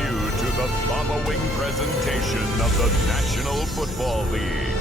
you to the following presentation of the National Football League.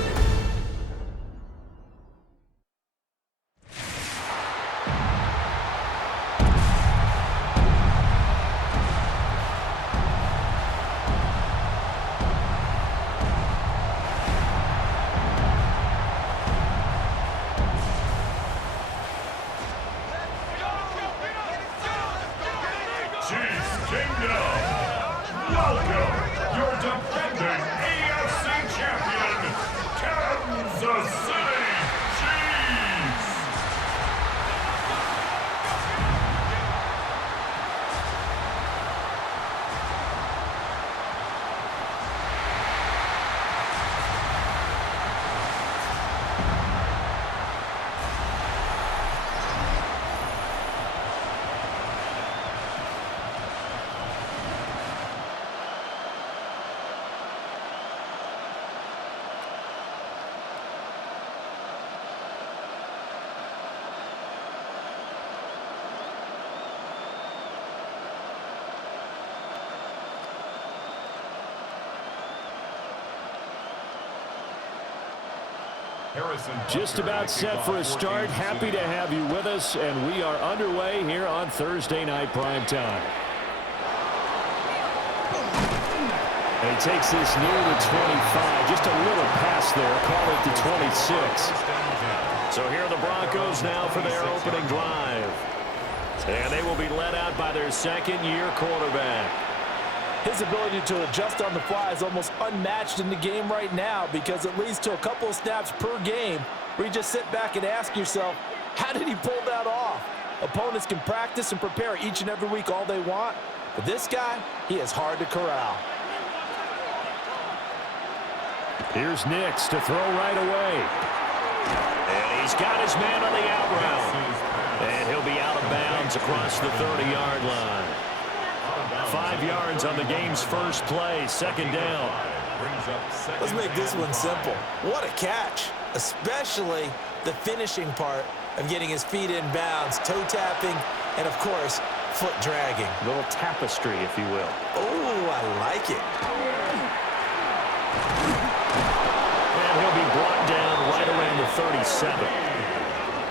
Welcome, your defending AFC champion, Kansas City Chiefs! Just about set for a start. Happy to have you with us, and we are underway here on Thursday Night Primetime. And he takes this near the 25. Just a little pass there. Call it the 26. So here are the Broncos now for their opening drive. And they will be led out by their second-year quarterback. His ability to adjust on the fly is almost unmatched in the game right now because it leads to a couple of snaps per game where you just sit back and ask yourself, how did he pull that off? Opponents can practice and prepare each and every week all they want, but this guy, he is hard to corral. Here's Nix to throw right away. And he's got his man on the out route. And he'll be out of bounds across the 30-yard line. 5 yards on the game's first play, second down. Let's make this one simple. What a catch, especially the finishing part of getting his feet in bounds, toe tapping, and of course, foot dragging. A little tapestry, if you will. Oh, I like it. And he'll be brought down right around the 37.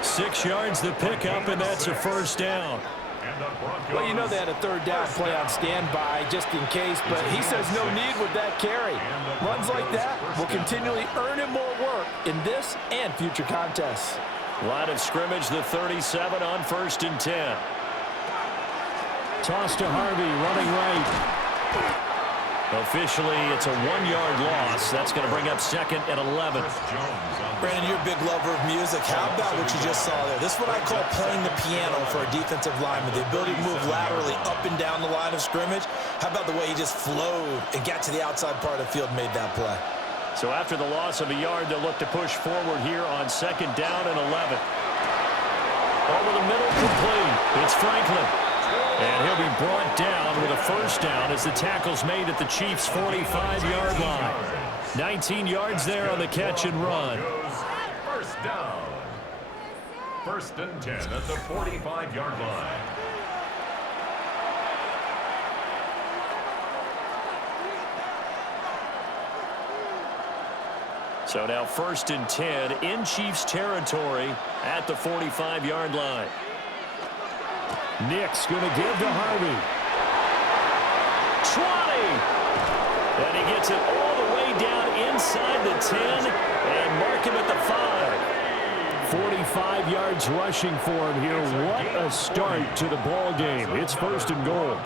6 yards the pickup, and that's a first down. Well, you know they had a third down play on standby just in case, but he says no need with that carry. Runs like that will continually earn him more work in this and future contests. Line of scrimmage, the 37 on 1st and 10. Toss to Harvey, running right. Officially, it's a 1-yard loss. That's going to bring up second and 11. Brandon, you're a big lover of music. How about what you just saw there? This is what I call playing the piano for a defensive lineman. The ability to move laterally up and down the line of scrimmage. How about the way he just flowed and got to the outside part of the field and made that play? So after the loss of a yard, they'll look to push forward here on second down and 11. Over the middle, complete. It's Franklin. And he'll be brought down with a first down as the tackle's made at the Chiefs' 45-yard line. 19 yards there on the catch and run. First down. 1st and 10 at the 45-yard line. So now 1st and 10 in Chiefs territory at the 45-yard line. Nix going to give to Harvey. 20! And he gets it all the way down inside the 10 and mark him at the 5. 45 yards rushing for him here. What a start to the ball game. It's 1st and goal.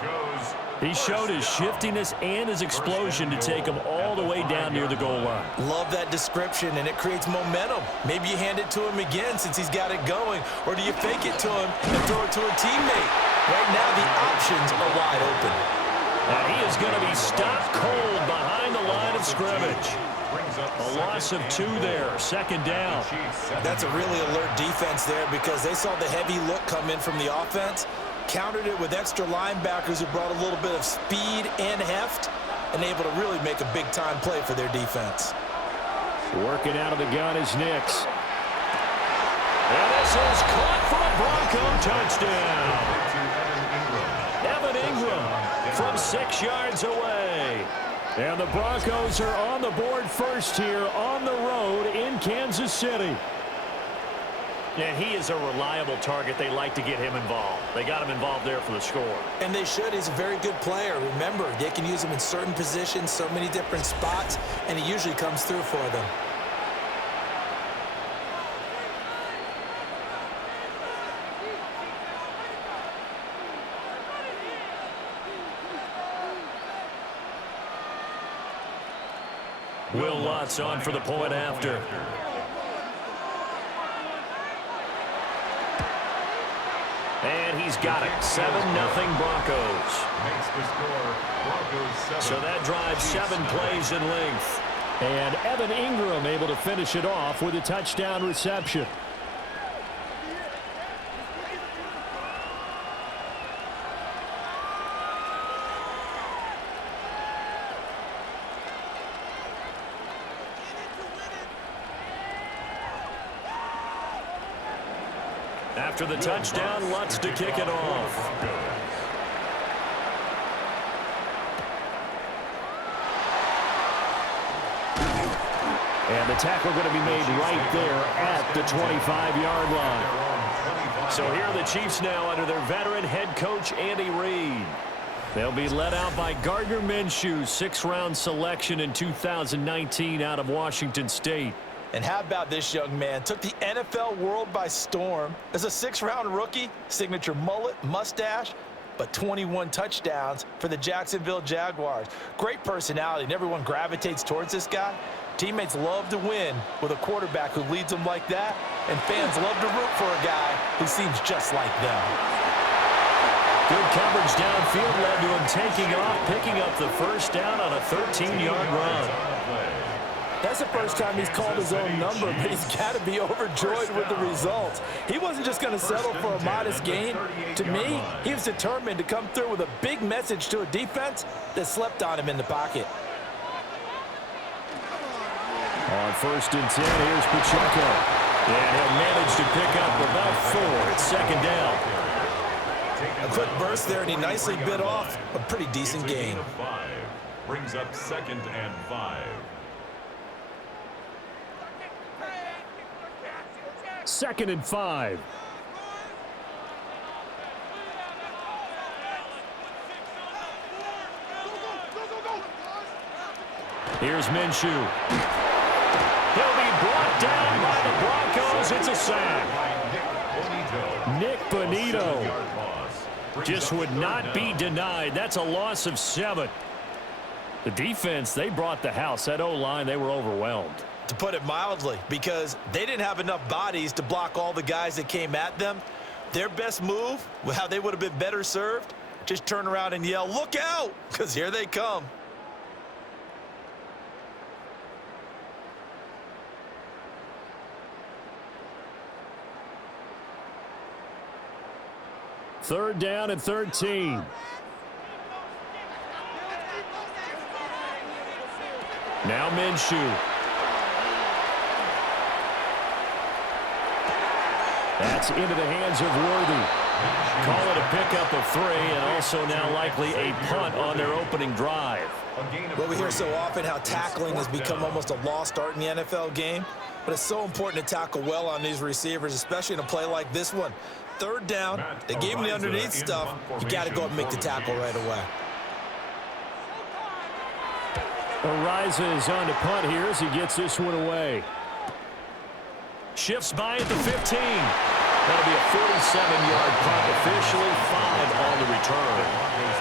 He showed his shiftiness and his explosion to take him all the way down near the goal line. Love that description, and it creates momentum. Maybe you hand it to him again since he's got it going, or do you fake it to him and throw it to a teammate? Right now, the options are wide open. And he is going to be stopped cold behind the line of scrimmage. A loss of 2 there, second down. That's a really alert defense there because they saw the heavy look come in from the offense, countered it with extra linebackers who brought a little bit of speed and heft, and able to really make a big-time play for their defense. Working out of the gun is Nix. And this is caught for a Bronco touchdown. Evan Ingram from 6 yards away. And the Broncos are on the board first here on the road in Kansas City. And he is a reliable target. They like to get him involved. They got him involved there for the score. And they should. He's a very good player. Remember, they can use him in certain positions, so many different spots, and he usually comes through for them. Will Lutz on for the point after. And he's got it. 7-0 Broncos. Makes the score Broncos 7. So that drives 7 plays in length. And Evan Ingram able to finish it off with a touchdown reception. After the touchdown, Lutz to kick it off. And the tackle going to be made right there at the 25-yard line. So here are the Chiefs now under their veteran head coach, Andy Reid. They'll be led out by Gardner Minshew, 6th-round selection in 2019 out of Washington State. And how about this young man? Took the NFL world by storm. As a 6th-round rookie, signature mullet, mustache, but 21 touchdowns for the Jacksonville Jaguars. Great personality, and everyone gravitates towards this guy. Teammates love to win with a quarterback who leads them like that, and fans love to root for a guy who seems just like them. Good coverage downfield led to him taking off, picking up the first down on a 13-yard run. That's the first time he's called his own number, but he's got to be overjoyed with the results. He wasn't just going to settle for a modest gain. To me, he was determined to come through with a big message to a defense that slept on him in the pocket. On 1st and 10, here's Pacheco. And he'll manage to pick up about 4. It's 2nd down. A quick burst there, and he nicely bit off a pretty decent gain. Brings up 2nd and 5. 2nd and 5. Here's Minshew. He'll be brought down by the Broncos. It's a sack. Nick Bonito just would not be denied. That's a loss of 7. The defense, they brought the house. That O-line, they were overwhelmed. To put it mildly, because they didn't have enough bodies to block all the guys that came at them. Their best move, how they would have been better served, just turn around and yell, "Look out!" because here they come. Third down and 13. Now Minshew. That's into the hands of Worthy. Call it a pickup of 3, and also now likely a punt on their opening drive. Well, we hear so often how tackling has become almost a lost art in the NFL game, but it's so important to tackle well on these receivers, especially in a play like this one. 3rd down, they gave him the underneath stuff. You got to go and make the tackle right away. Ariza is on to punt here as he gets this one away. Shifts by at the 15. That'll be a 47-yard punt, officially 5 on the return.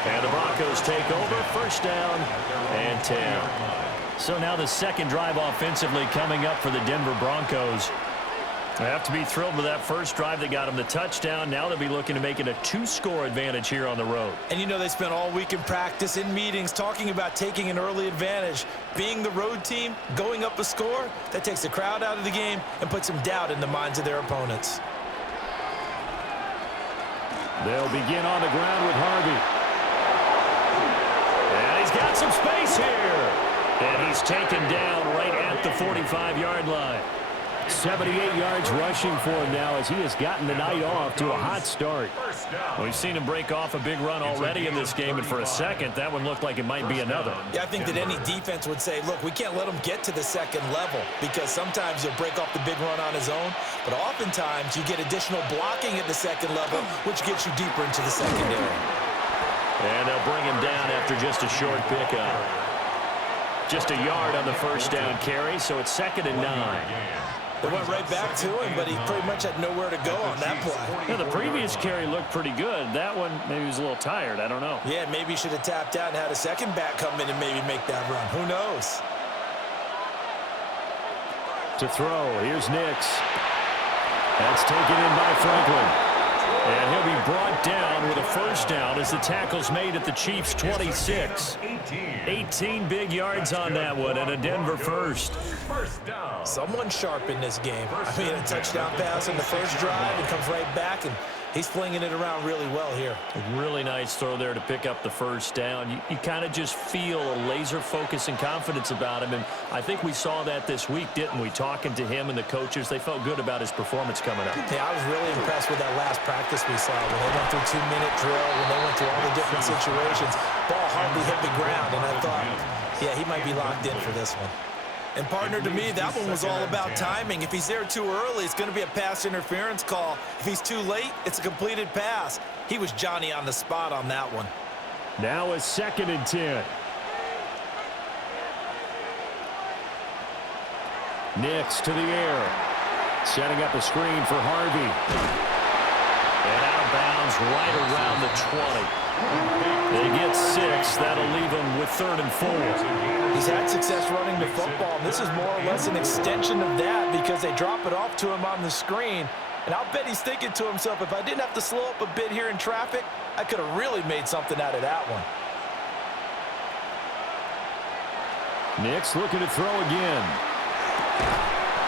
And the Broncos take over, 1st down and 10. So now the 2nd drive offensively coming up for the Denver Broncos. They have to be thrilled with that first drive that got them the touchdown. Now they'll be looking to make it a 2-score advantage here on the road. And you know they spent all week in practice, in meetings, talking about taking an early advantage. Being the road team, going up a score, that takes the crowd out of the game and puts some doubt in the minds of their opponents. They'll begin on the ground with Harvey. And he's got some space here. And he's taken down right at the 45-yard line. 78 yards rushing for him now as he has gotten the night off to a hot start. Well, we've seen him break off a big run already in this game, and for a second, that one looked like it might be another. Yeah, I think that any defense would say, look, we can't let him get to the second level because sometimes he'll break off the big run on his own, but oftentimes you get additional blocking at the second level, which gets you deeper into the secondary. And they'll bring him down after just a short pickup. Just a yard on the first down carry, so it's 2nd and 9. They went right back to him, but he pretty much had nowhere to go on that play. Yeah, the previous carry looked pretty good. That one, maybe he was a little tired. I don't know. Yeah, maybe he should have tapped out and had a second back come in and maybe make that run. Who knows? To throw, here's Nix. That's taken in by Franklin. And he'll be brought down with a first down as the tackle's made at the Chiefs' 26. 18 big yards on that one and a Denver first. Someone sharp in this game. I mean, a touchdown pass on the first drive and comes right back, and he's flinging it around really well here. A really nice throw there to pick up the first down. You kind of just feel a laser focus and confidence about him, and I think we saw that this week, didn't we? Talking to him and the coaches, they felt good about his performance coming up. Yeah, I was really impressed with that last practice we saw when they went through 2-minute drill, when they went through all the different situations. Ball hardly hit the ground, and I thought, yeah, he might be locked in for this one. And partner, to me, that one was all about timing. If he's there too early, it's going to be a pass interference call. If he's too late, it's a completed pass. He was Johnny on the spot on that one. Now a 2nd and 10. Nix to the air. Setting up a screen for Harvey. And out of bounds right around the 20. They get 6. That'll leave them with 3rd and 4. He's had success running the football, and this is more or less an extension of that because they drop it off to him on the screen. And I'll bet he's thinking to himself, if I didn't have to slow up a bit here in traffic, I could have really made something out of that one. Nix looking to throw again.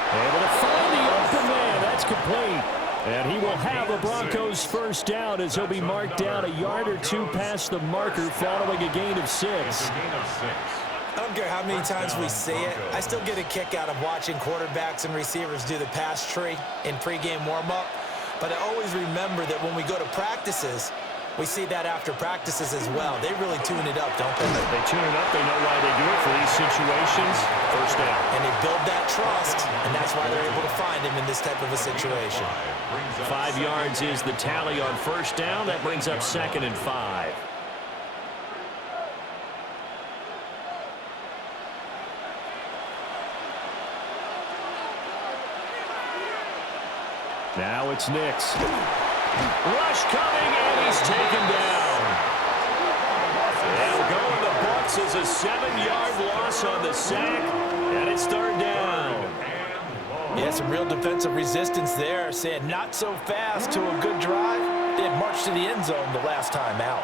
Able to find the open man. That's complete. And he will have a Broncos first down as he'll be marked down a yard or two past the marker following a gain of 6. I don't care how many times we say it, I still get a kick out of watching quarterbacks and receivers do the pass tree in pregame warm-up. But I always remember that when we go to practices, we see that after practices as well. They really tune it up, don't they? They tune it up. They know why they do it for these situations. First down. And they build that trust, and that's why they're able to find him in this type of a situation. 5 yards is the tally on first down. That brings up 2nd and 5. Now it's Nix. Rush coming, and he's taken down. And going to Bucks is a 7-yard loss on the sack, and it's 3rd down. Yeah, some real defensive resistance there, saying not so fast to a good drive. They had marched to the end zone the last time out.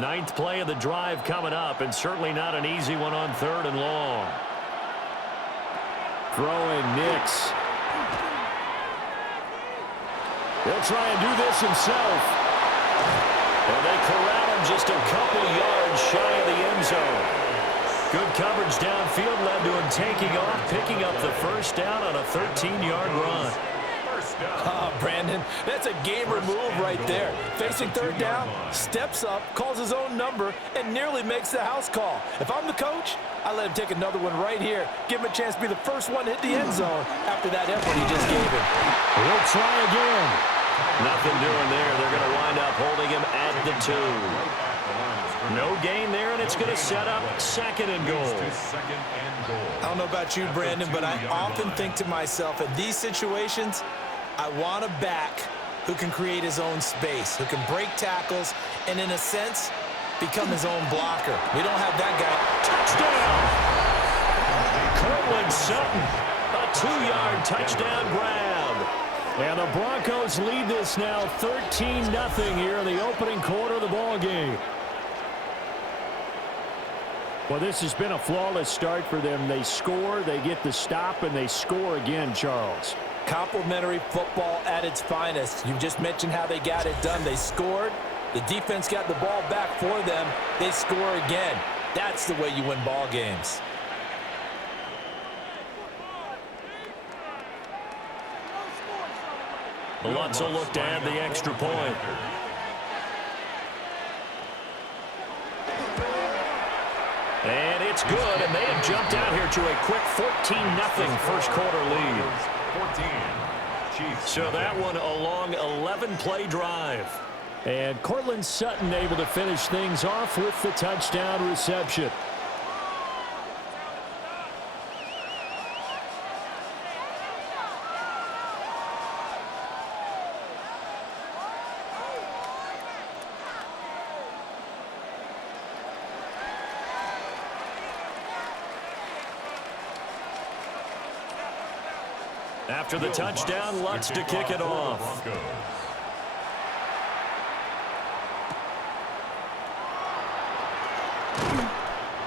Ninth play of the drive coming up, and certainly not an easy one on 3rd and long. Throwing Nix. He'll try and do this himself. And they corral him just a couple yards shy of the end zone. Good coverage downfield led to him taking off, picking up the first down on a 13-yard run. Oh, Brandon, that's a gamer move right there. Facing 3rd down, steps up, calls his own number, and nearly makes the house call. If I'm the coach, I let him take another one right here. Give him a chance to be the first one to hit the end zone after that effort he just gave him. He'll try again. Nothing doing there. They're going to wind up holding him at the 2. No gain there, and it's going to set up 2nd and goal. I don't know about you, Brandon, but I often think to myself, in these situations, I want a back who can create his own space, who can break tackles, and in a sense, become his own blocker. We don't have that guy. Touchdown! Cortland Sutton, a 2-yard touchdown grab. And the Broncos lead this now 13-0 here in the opening quarter of the ball game. Well, this has been a flawless start for them. They score, they get the stop, and they score again, Charles. Complimentary football at its finest. You just mentioned how they got it done. They scored. The defense got the ball back for them. They score again. That's the way you win ball games. The Lutz will look to add the extra point. And it's good, and they have jumped out here to a quick 14-0 first quarter lead. 14. Chiefs. So that one a long 11-play drive. And Cortland Sutton able to finish things off with the touchdown reception. After the touchdown, Lutz to kick it off.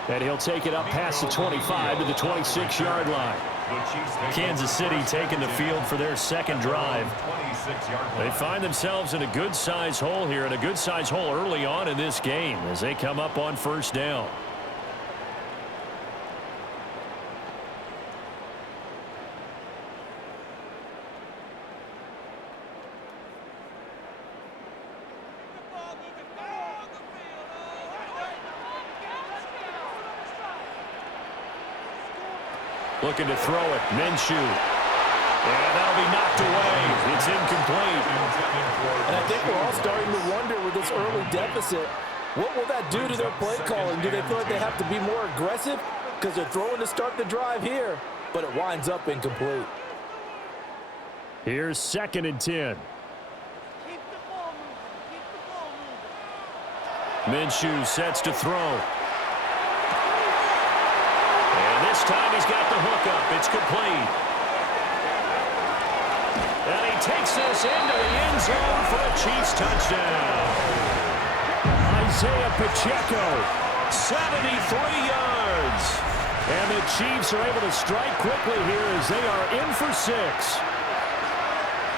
And he'll take it up past the 25 to the 26-yard line. Kansas City taking the field for their second drive. They find themselves in a good-sized hole here, and a good-sized hole early on in this game as they come up on first down. Looking to throw it. Minshew. And that'll be knocked away. It's incomplete. And I think we're all starting to wonder with this early deficit, what will that do to their play calling? Do they feel like they have to be more aggressive because they're throwing to start the drive here, but it winds up incomplete? Here's 2nd and 10. Minshew sets to throw. This time he's got the hook up. It's complete. And he takes this into the end zone for a Chiefs touchdown. Isaiah Pacheco, 73 yards. And the Chiefs are able to strike quickly here as they are in for 6.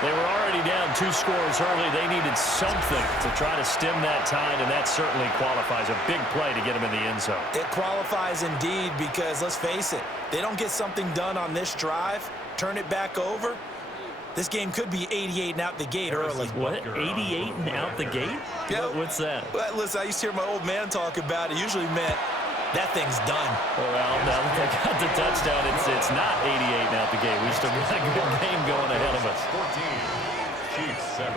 They were already down 2 scores early. They needed something to try to stem that tide, and that certainly qualifies. A big play to get them in the end zone. It qualifies indeed because, let's face it, they don't get something done on this drive, turn it back over, this game could be 88 and out the gate early. What? 88 and out the gate? Yeah. What's that? Well, listen, I used to hear my old man talk about it. Usually meant that thing's done. Well, now that they got the touchdown, it's not 88 and out the gate. We still got a good game going ahead of us. 14. Chiefs 7.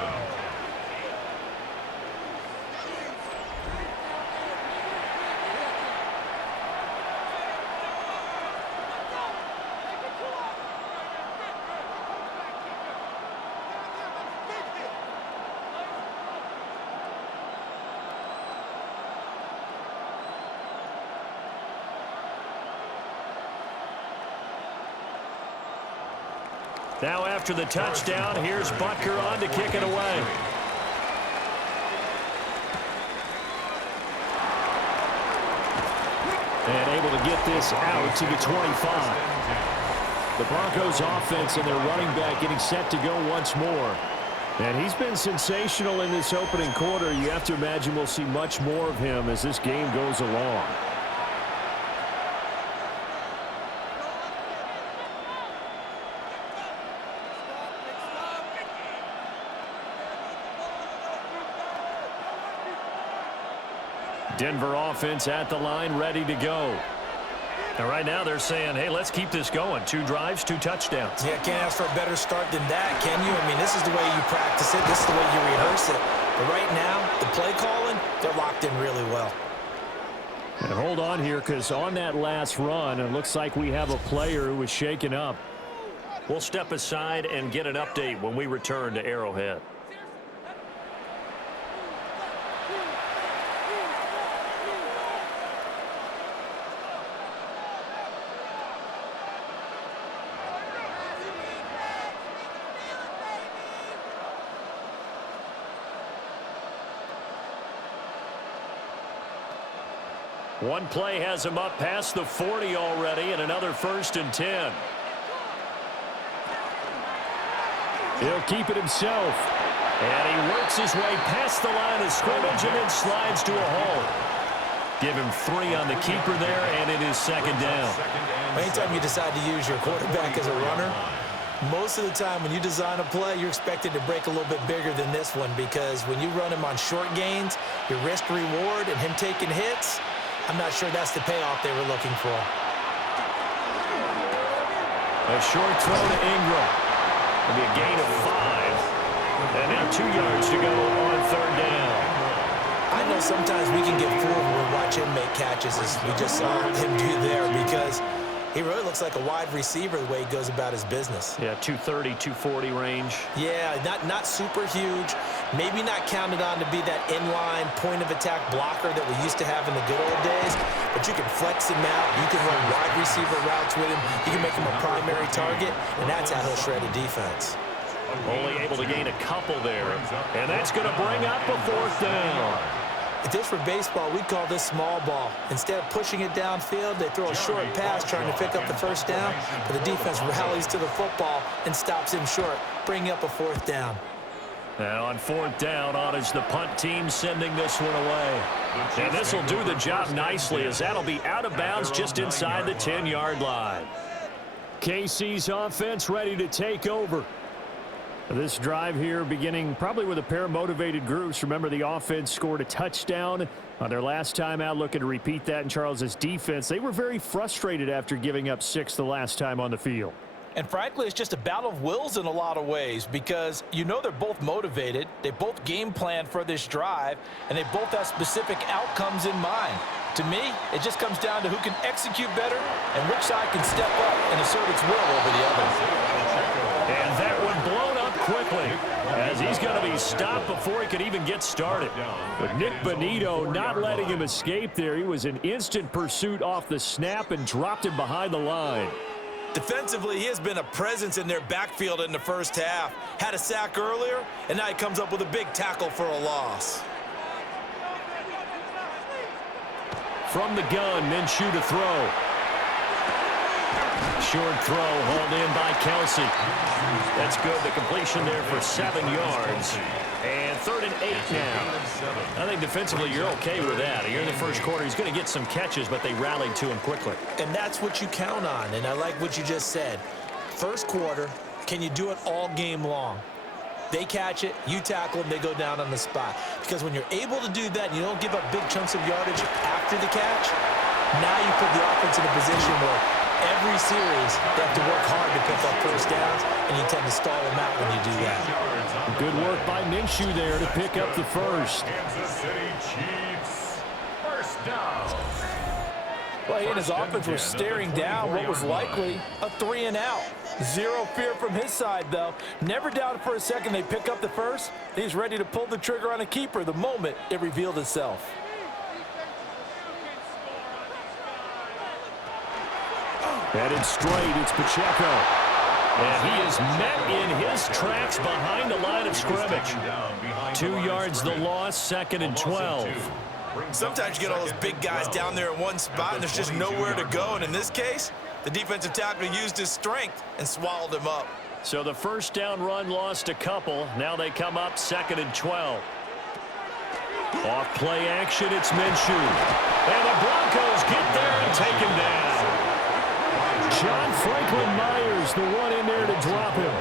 Now after the touchdown, here's Butker on to kick it away. And able to get this out to the 25. The Broncos offense and their running back getting set to go once more. And he's been sensational in this opening quarter. You have to imagine we'll see much more of him as this game goes along. Denver offense at the line, ready to go. And right now they're saying, hey, let's keep this going. 2 drives, 2 touchdowns. Yeah, can't ask for a better start than that, can you? I mean, this is the way you practice it. This is the way you rehearse it. But right now, the play calling, they're locked in really well. And hold on here, because on that last run, it looks like we have a player who was shaken up. We'll step aside and get an update when we return to Arrowhead. One play has him up past the 40 already, and another 1st and 10. He'll keep it himself. And he works his way past the line of scrimmage and then slides to a hole. Give him 3 on the keeper there, and it is second down. Anytime you decide to use your quarterback as a runner, most of the time when you design a play, you're expected to break a little bit bigger than this one, because when you run him on short gains, your risk-reward and him taking hits, I'm not sure that's the payoff they were looking for. A short throw to Ingram. It'll be a gain of 5. And now 2 yards to go on third down. I know sometimes we can get fooled when we watch him make catches, as we just saw him do there, because he really looks like a wide receiver the way he goes about his business. Yeah, 230, 240 range. Yeah, not super huge. Maybe not counted on to be that inline point-of-attack blocker that we used to have in the good old days, but you can flex him out. You can run wide receiver routes with him. You can make him a primary target, and that's how he'll shred a defense. Only able to gain a couple there, and that's going to bring up a fourth down. If this were baseball, we'd call this small ball. Instead of pushing it downfield, they throw a short pass trying to pick up the first down, but the defense rallies to the football and stops him short, bringing up a fourth down. And on fourth down, on is the punt team sending this one away. And this will do the job nicely, as that'll be out of bounds just inside the 10-yard line. KC's offense ready to take over. This drive here beginning probably with a pair of motivated groups. Remember, the offense scored a touchdown on their last time out, looking to repeat that in Charles's defense. They were very frustrated after giving up 6 the last time on the field. And frankly, it's just a battle of wills in a lot of ways, because you know they're both motivated, they both game plan for this drive, and they both have specific outcomes in mind. To me, it just comes down to who can execute better and which side can step up and assert its will over the other. And that one blown up quickly, as he's going to be stopped before he could even get started. But Nick Bonito not letting him escape there. He was in instant pursuit off the snap and dropped him behind the line. Defensively, he has been a presence in their backfield in the first half. Had a sack earlier, and now he comes up with a big tackle for a loss. From the gun, Minshew to throw. Short throw hauled in by Kelsey. That's good. The completion there for 7 yards. And 3rd and 8 now. I think defensively you're okay with that. Here in the first quarter, he's going to get some catches, but they rallied to him quickly. And that's what you count on, and I like what you just said. First quarter, can you do it all game long? They catch it, you tackle them, they go down on the spot. Because when you're able to do that and you don't give up big chunks of yardage after the catch, now you put the offense in a position where every series they have to work hard to pick up first downs, and you tend to stall them out when you do that. Good work by Minshew there to pick up the first. Kansas City Chiefs, first down. Well, he and his offense were staring down what was likely a 3-and-out. Zero fear from his side, though. Never doubted for a second they pick up the first. He's ready to pull the trigger on a keeper the moment it revealed itself. Headed straight, it's Pacheco. And he is met in his tracks behind the line of scrimmage. 2 yards the loss, 2nd and 12. Sometimes you get all those big guys down there in one spot, and there's just nowhere to go. And in this case, the defensive tackle used his strength and swallowed him up. So the first down run lost a couple. Now they come up 2nd and 12. Off play action, it's Minshew. And the Broncos get there and take him down. John Franklin Myers, the one in there to drop him.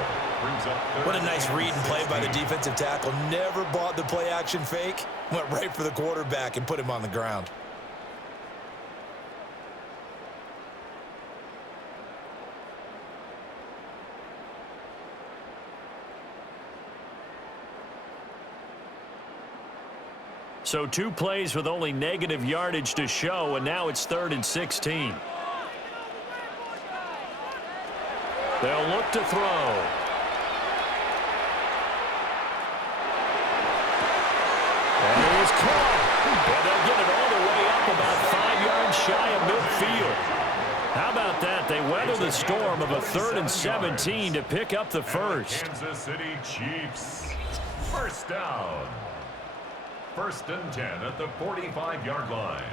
What a nice read and play by the defensive tackle. Never bought the play action fake. Went right for the quarterback and put him on the ground. So 2 plays with only negative yardage to show, and now it's 3rd and 16. They'll look to throw. And he is caught. And they'll get it all the way up about 5 yards shy of midfield. How about that? They weather the storm of a 3rd and 17 to pick up the first. Kansas City Chiefs, first down. 1st and 10 at the 45-yard line.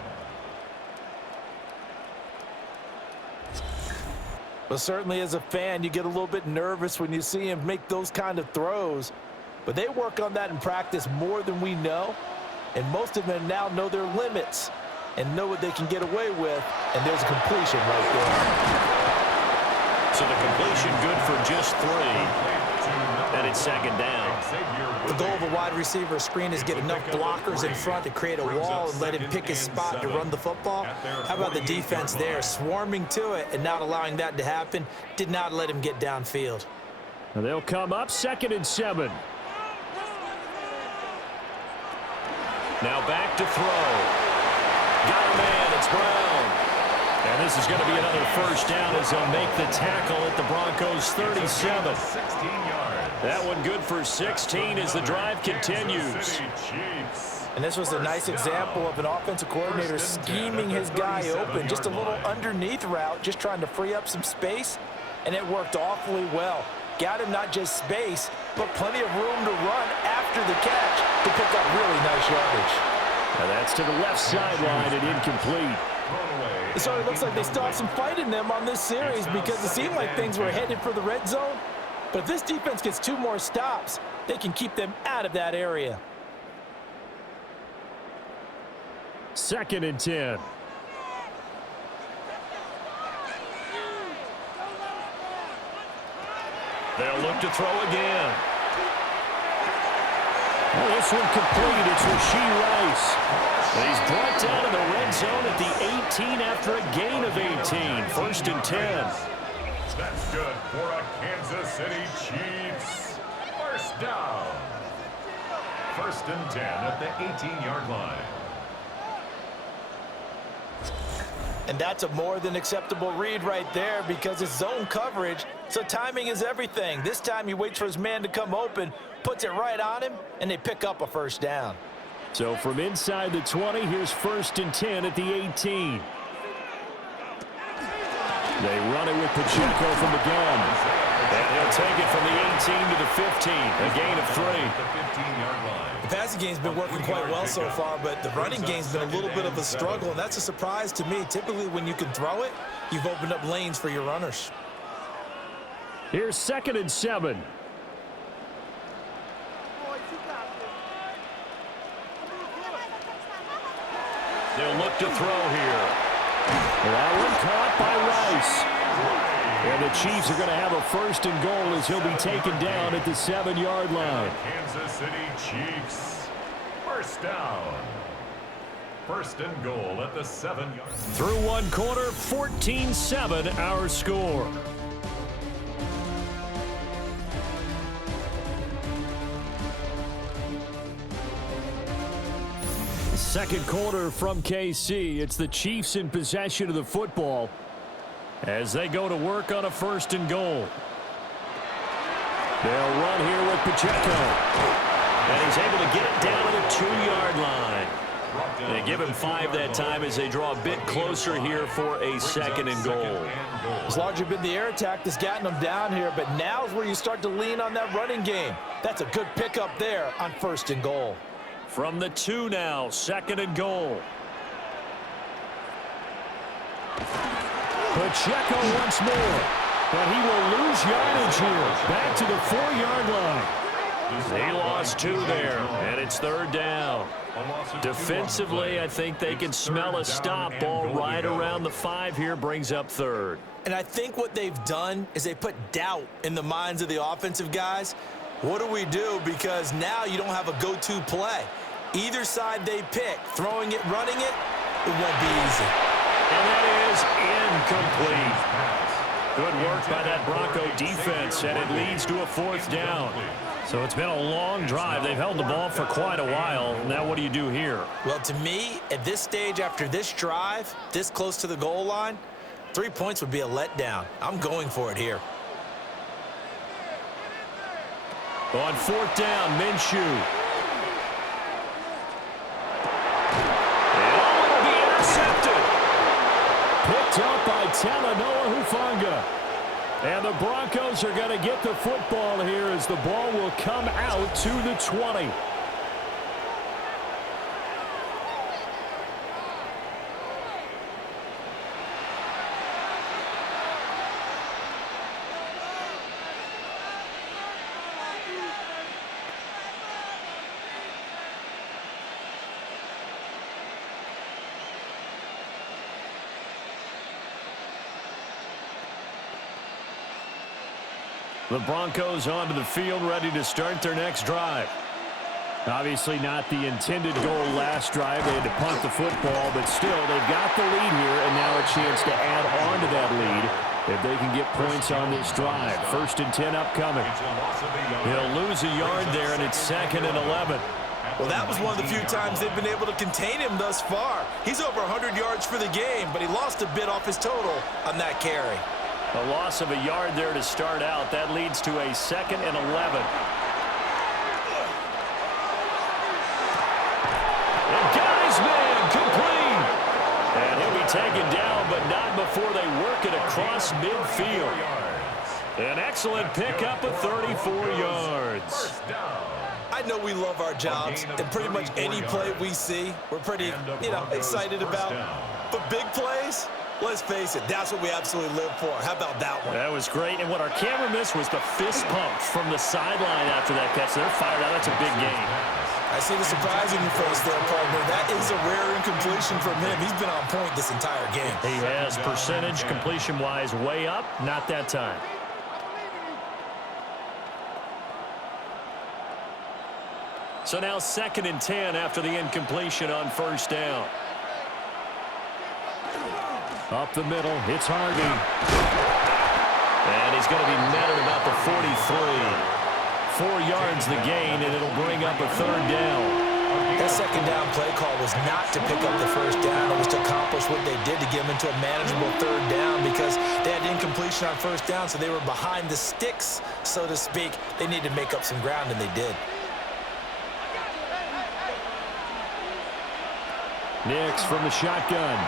Well, certainly as a fan, you get a little bit nervous when you see him make those kind of throws. But they work on that in practice more than we know. And most of them now know their limits and know what they can get away with. And there's a completion right there. So the completion good for just 3. And it's second down. The goal of a wide receiver screen is get enough blockers in front to create a wall and let him pick his spot to run the football. How about the defense there, swarming to it and not allowing that to happen? Did not let him get downfield. And they'll come up 2nd and 7. Now back to throw. Got a man. It's Brown. And this is going to be another first down as they'll make the tackle at the Broncos 37. 16 yards. That one good for 16 as the drive continues. And this was a nice example of an offensive coordinator scheming his guy open. Just a little underneath route, just trying to free up some space. And it worked awfully well. Got him not just space, but plenty of room to run after the catch to pick up really nice yardage. Now that's to the left sideline and incomplete. So it looks like they still have some fight in them on this series because it seemed like things were headed for the red zone. But if this defense gets 2 more stops, they can keep them out of that area. 2nd and 10. They'll look to throw again. Well, this one complete. It's Rashee Rice. And he's brought down in the red zone at the 18 after a gain of 18. 1st and 10. That's good for a Kansas City Chiefs. First down. 1st and 10 at the 18-yard line. And that's a more than acceptable read right there because it's zone coverage, so timing is everything. This time he waits for his man to come open, puts it right on him, and they pick up a first down. So from inside the 20, here's 1st and 10 at the 18. They run it with Pacheco from the gun. And he'll take it from the 18 to the 15. A gain of 3. The 15-yard line. The passing game's been working quite well so far, but the running game's been a little bit of a struggle, and that's a surprise to me. Typically, when you can throw it, you've opened up lanes for your runners. Here's 2nd and 7. They'll look to throw here. That one caught by Rice. And the Chiefs are going to have a 1st and goal as he'll be taken down at the 7-yard line. Kansas City Chiefs. First down. 1st and goal at the 7-yard line. Through 1 quarter, 14-7 our score. Second quarter from KC. It's the Chiefs in possession of the football as they go to work on a 1st and goal. They'll run here with Pacheco. And he's able to get it down to the 2-yard line. They give him 5 that time as they draw a bit closer here for a 2nd and goal. It's largely been the air attack that's gotten them down here, but now's where you start to lean on that running game. That's a good pickup there on 1st and goal. From the 2 now, 2nd and goal. Pacheco once more, but he will lose yardage here. Back to the 4-yard line. He lost 2 there, and it's 3rd down. Defensively, I think they can smell a stop. Ball right around the 5 here, brings up 3rd. And I think what they've done is they put doubt in the minds of the offensive guys. What do we do? Because now you don't have a go-to play. Either side they pick, throwing it, running it, it won't be easy. And that is incomplete. Good work by that Bronco defense, and it leads to a 4th down. So it's been a long drive. They've held the ball for quite a while. Now what do you do here? Well, to me, at this stage after this drive, this close to the goal line, 3 points would be a letdown. I'm going for it here. On 4th down, Minshew. Picked up by Talanoa Hufanga. And the Broncos are going to get the football here as the ball will come out to the 20. The Broncos onto the field, ready to start their next drive. Obviously not the intended goal last drive. They had to punt the football, but still, they've got the lead here, and now a chance to add on to that lead if they can get points on this drive. 1st and 10 upcoming. He'll lose a yard there, and it's 2nd and 11. Well, that was one of the few times they've been able to contain him thus far. He's over 100 yards for the game, but he lost a bit off his total on that carry. A loss of a yard there to start out. That leads to a 2nd and 11. And guy's man complete. And he'll be taken down, but not before they work it across midfield. An excellent pickup of 34 yards. I know we love our jobs, and pretty much any play we see, we're pretty, excited about. But big plays, let's face it, that's what we absolutely live for. How about that one? That was great, and what our camera missed was the fist pump from the sideline after that catch. They're fired out. That's a big game. I see the surprise in your face there, partner. That is a rare incompletion from him. He's been on point this entire game. He has percentage completion-wise way up. Not that time. So now 2nd and 10 after the incompletion on 1st down. Up the middle, it's Harvey. And he's going to be netted about the 43. 4 yards the gain, and it'll bring up a 3rd down. That 2nd down play call was not to pick up the 1st down. It was to accomplish what they did to get them into a manageable 3rd down because they had incompletion on 1st down, so they were behind the sticks, so to speak. They needed to make up some ground, and they did. Nix from the shotgun.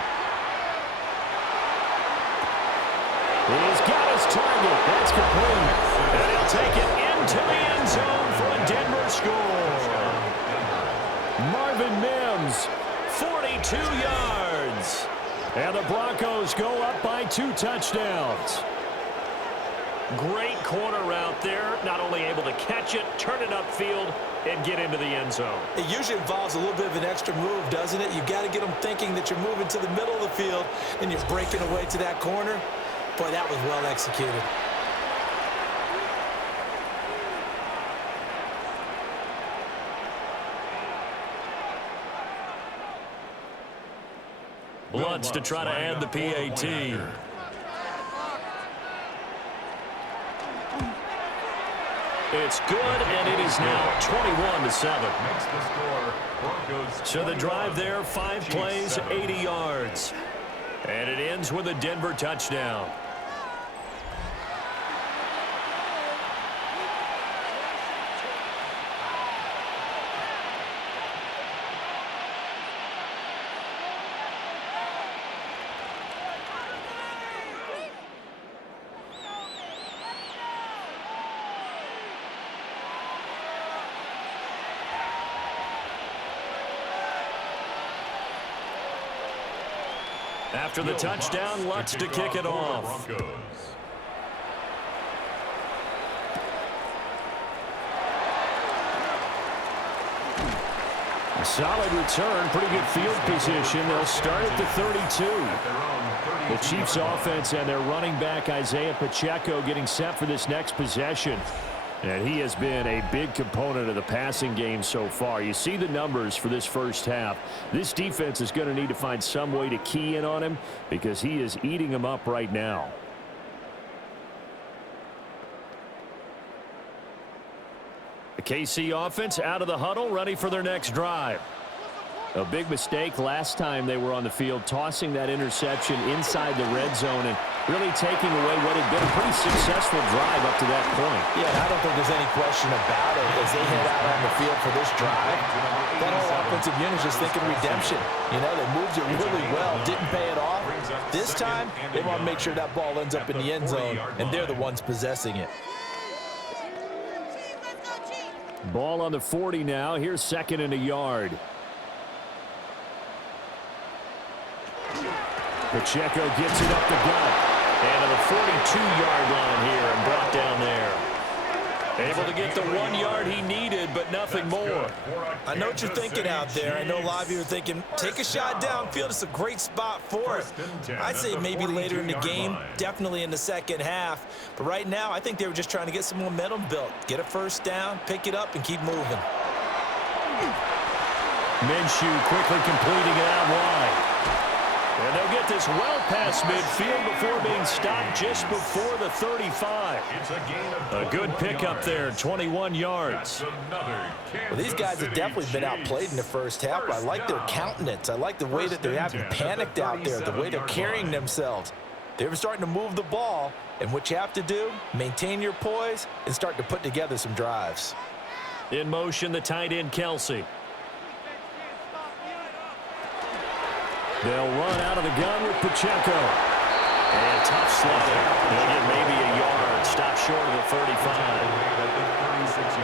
He's got his target. That's complete. And he'll take it into the end zone for a Denver score. Marvin Mims, 42 yards. And the Broncos go up by 2 touchdowns. Great corner route there. Not only able to catch it, turn it upfield, and get into the end zone. It usually involves a little bit of an extra move, doesn't it? You've got to get them thinking that you're moving to the middle of the field and you're breaking away to that corner. Boy, that was well executed. Lutz to try to add the PAT. It's good, and it is now 21-7. So the drive there, 5 plays, 80 yards. And it ends with a Denver touchdown. After the touchdown, Lutz to kick it off. A solid return, pretty good field position. They'll start at the 32. The Chiefs offense and their running back Isaiah Pacheco getting set for this next possession. And he has been a big component of the passing game so far. You see the numbers for this first half. This defense is going to need to find some way to key in on him because he is eating them up right now. The KC offense out of the huddle, ready for their next drive. A big mistake last time they were on the field, tossing that interception inside the red zone and really taking away what had been a pretty successful drive up to that point. Yeah, and I don't think there's any question about it as they head out on the field for this drive. That whole offensive unit is just thinking redemption. You know, they moved it really well, didn't pay it off. This time, they want to make sure that ball ends up in the end zone, and they're the ones possessing it. Ball on the 40 now. Here's 2nd and a yard. Pacheco gets it up the gut. And to the 42-yard line here and brought down there. Able to get the 1 yard he needed, but nothing more. I know what you're thinking out there. I know a lot of you are thinking, take a shot downfield. It's a great spot for it. I'd say maybe later in the game, definitely in the second half. But right now, I think they were just trying to get some momentum built. Get a first down, pick it up, and keep moving. Minshew quickly completing it out wide. And they'll get this well past midfield before being stopped just before the 35. A good pickup there, 21 yards. Well, these guys have definitely been outplayed in the first half, but I like their countenance. I like the way that they haven't panicked out there, the way they're carrying themselves. They're starting to move the ball, and what you have to do, maintain your poise and start to put together some drives. In motion, the tight end, Kelsey. They'll run out of the gun with Pacheco. And tough slot. They'll get maybe a yard. Stop short of the 35.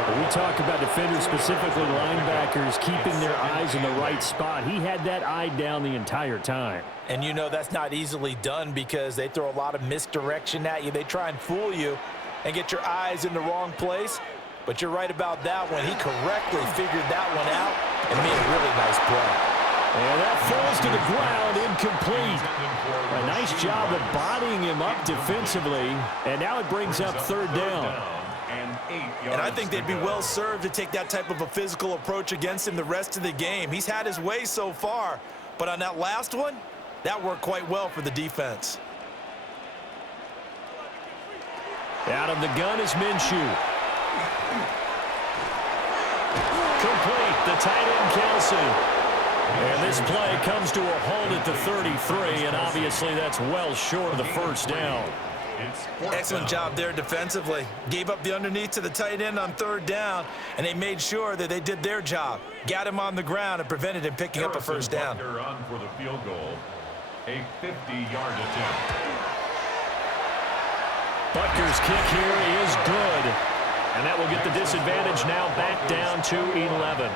When we talk about defenders, specifically linebackers, keeping their eyes in the right spot. He had that eye down the entire time. And you know that's not easily done because they throw a lot of misdirection at you. They try and fool you and get your eyes in the wrong place. But you're right about that one. He correctly figured that one out and made a really nice play. And that falls to the ground, incomplete. A nice job of bodying him up defensively. And now it brings up third down. And I think they'd be well served to take that type of a physical approach against him the rest of the game. He's had his way so far. But on that last one, that worked quite well for the defense. Out of the gun is Minshew. Complete, the tight end, Kelsey. And this play comes to a halt at the 33, and obviously that's well short of the first down. Excellent job there defensively. Gave up the underneath to the tight end on third down, and they made sure that they did their job. Got him on the ground and prevented him picking up a first down. On for the field goal, a 50-yard attempt. Butker's kick here is good. And that will get the disadvantage now back down to 11.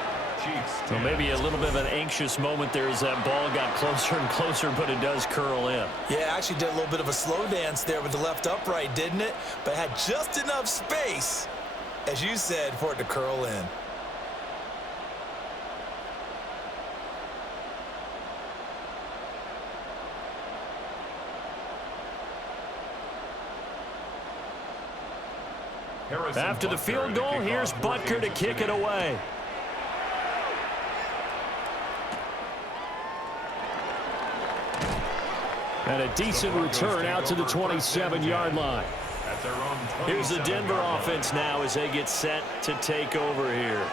So maybe a little bit of an anxious moment there as that ball got closer and closer, but it does curl in. Yeah, actually did a little bit of a slow dance there with the left upright, didn't it? But had just enough space, as you said, for it to curl in. After the field goal, here's Butker to kick it away. And a decent return out to the 27-yard line. Here's the Denver offense now as they get set to take over here.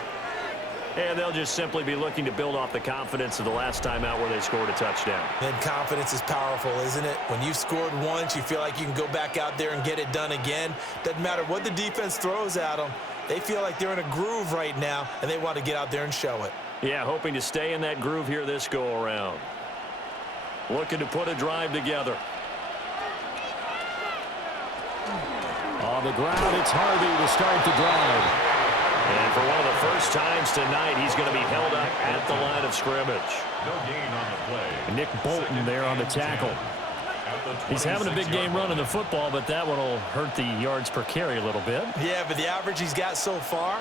And they'll just simply be looking to build off the confidence of the last time out where they scored a touchdown. And confidence is powerful, isn't it? When you've scored once, you feel like you can go back out there and get it done again. Doesn't matter what the defense throws at them. They feel like they're in a groove right now, and they want to get out there and show it. Yeah, hoping to stay in that groove here this go-around. Looking to put a drive together. On the ground, it's Harvey to start the drive. And for one of the first times tonight, he's going to be held up at the line of scrimmage. No gain on the play. Nick Bolton there on the tackle. He's having a big game running the football, but that one will hurt the yards per carry a little bit. Yeah, but the average he's got so far,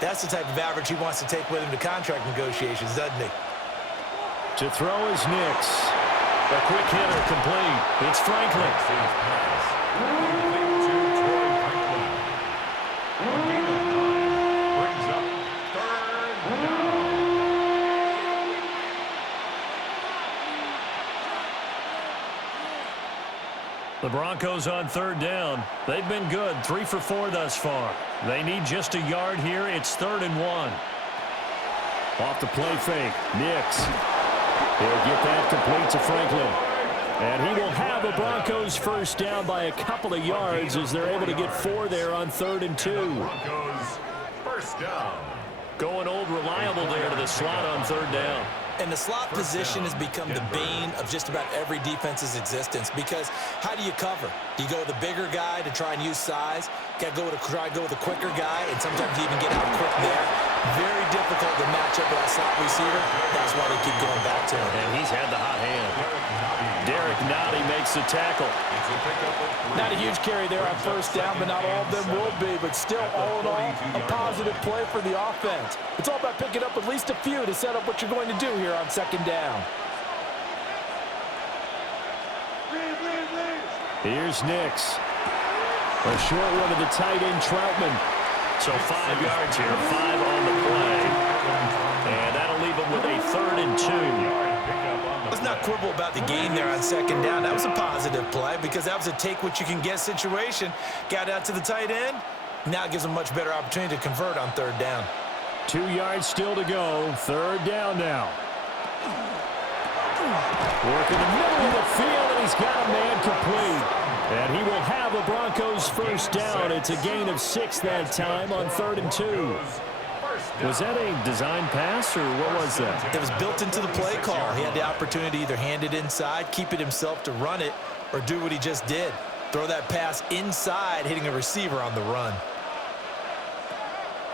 that's the type of average he wants to take with him to contract negotiations, doesn't he? To throw is Nix. A quick hitter complete. It's Franklin. The Broncos on third down. They've been good, 3 for 4 thus far. They need just a yard here. It's 3rd and 1. Off the play fake, Nix. He'll get that complete to Franklin. And he will have a Broncos first down by a couple of yards as they're able to get 4 there on 3rd and 2. Broncos first down. Going old reliable there to the slot on 3rd down. And the slot position has become the bane of just about every defense's existence because how do you cover? Do you go with the bigger guy to try and use size? Got to try to go with the quicker guy, and sometimes you even get out quick there. Very difficult to match up with that slot receiver. That's why they keep going back to him. And he's had the hot hand. Derek Nottie makes the tackle. Not a huge carry there on first down, but not all of them will be. But still, all in all, a positive play for the offense. It's all about picking up at least a few to set up what you're going to do here on second down. Here's Nix. A short one to the tight end, Troutman. So 5 yards here, 5 on the play. And that'll leave them with a 3rd and 2. Let's not quibble about the gain there on second down. That was a positive play because that was a take-what-you-can-get situation. Got out to the tight end. Now it gives them a much better opportunity to convert on 3rd down. 2 yards still to go. 3rd down now. Work in the middle of the field, and he's got a man complete. And he will have a Broncos first down. It's a gain of 6 that time on 3rd and 2. Was that a design pass, or what was that? It was built into the play call. He had the opportunity to either hand it inside, keep it himself to run it, or do what he just did. Throw that pass inside, hitting a receiver on the run.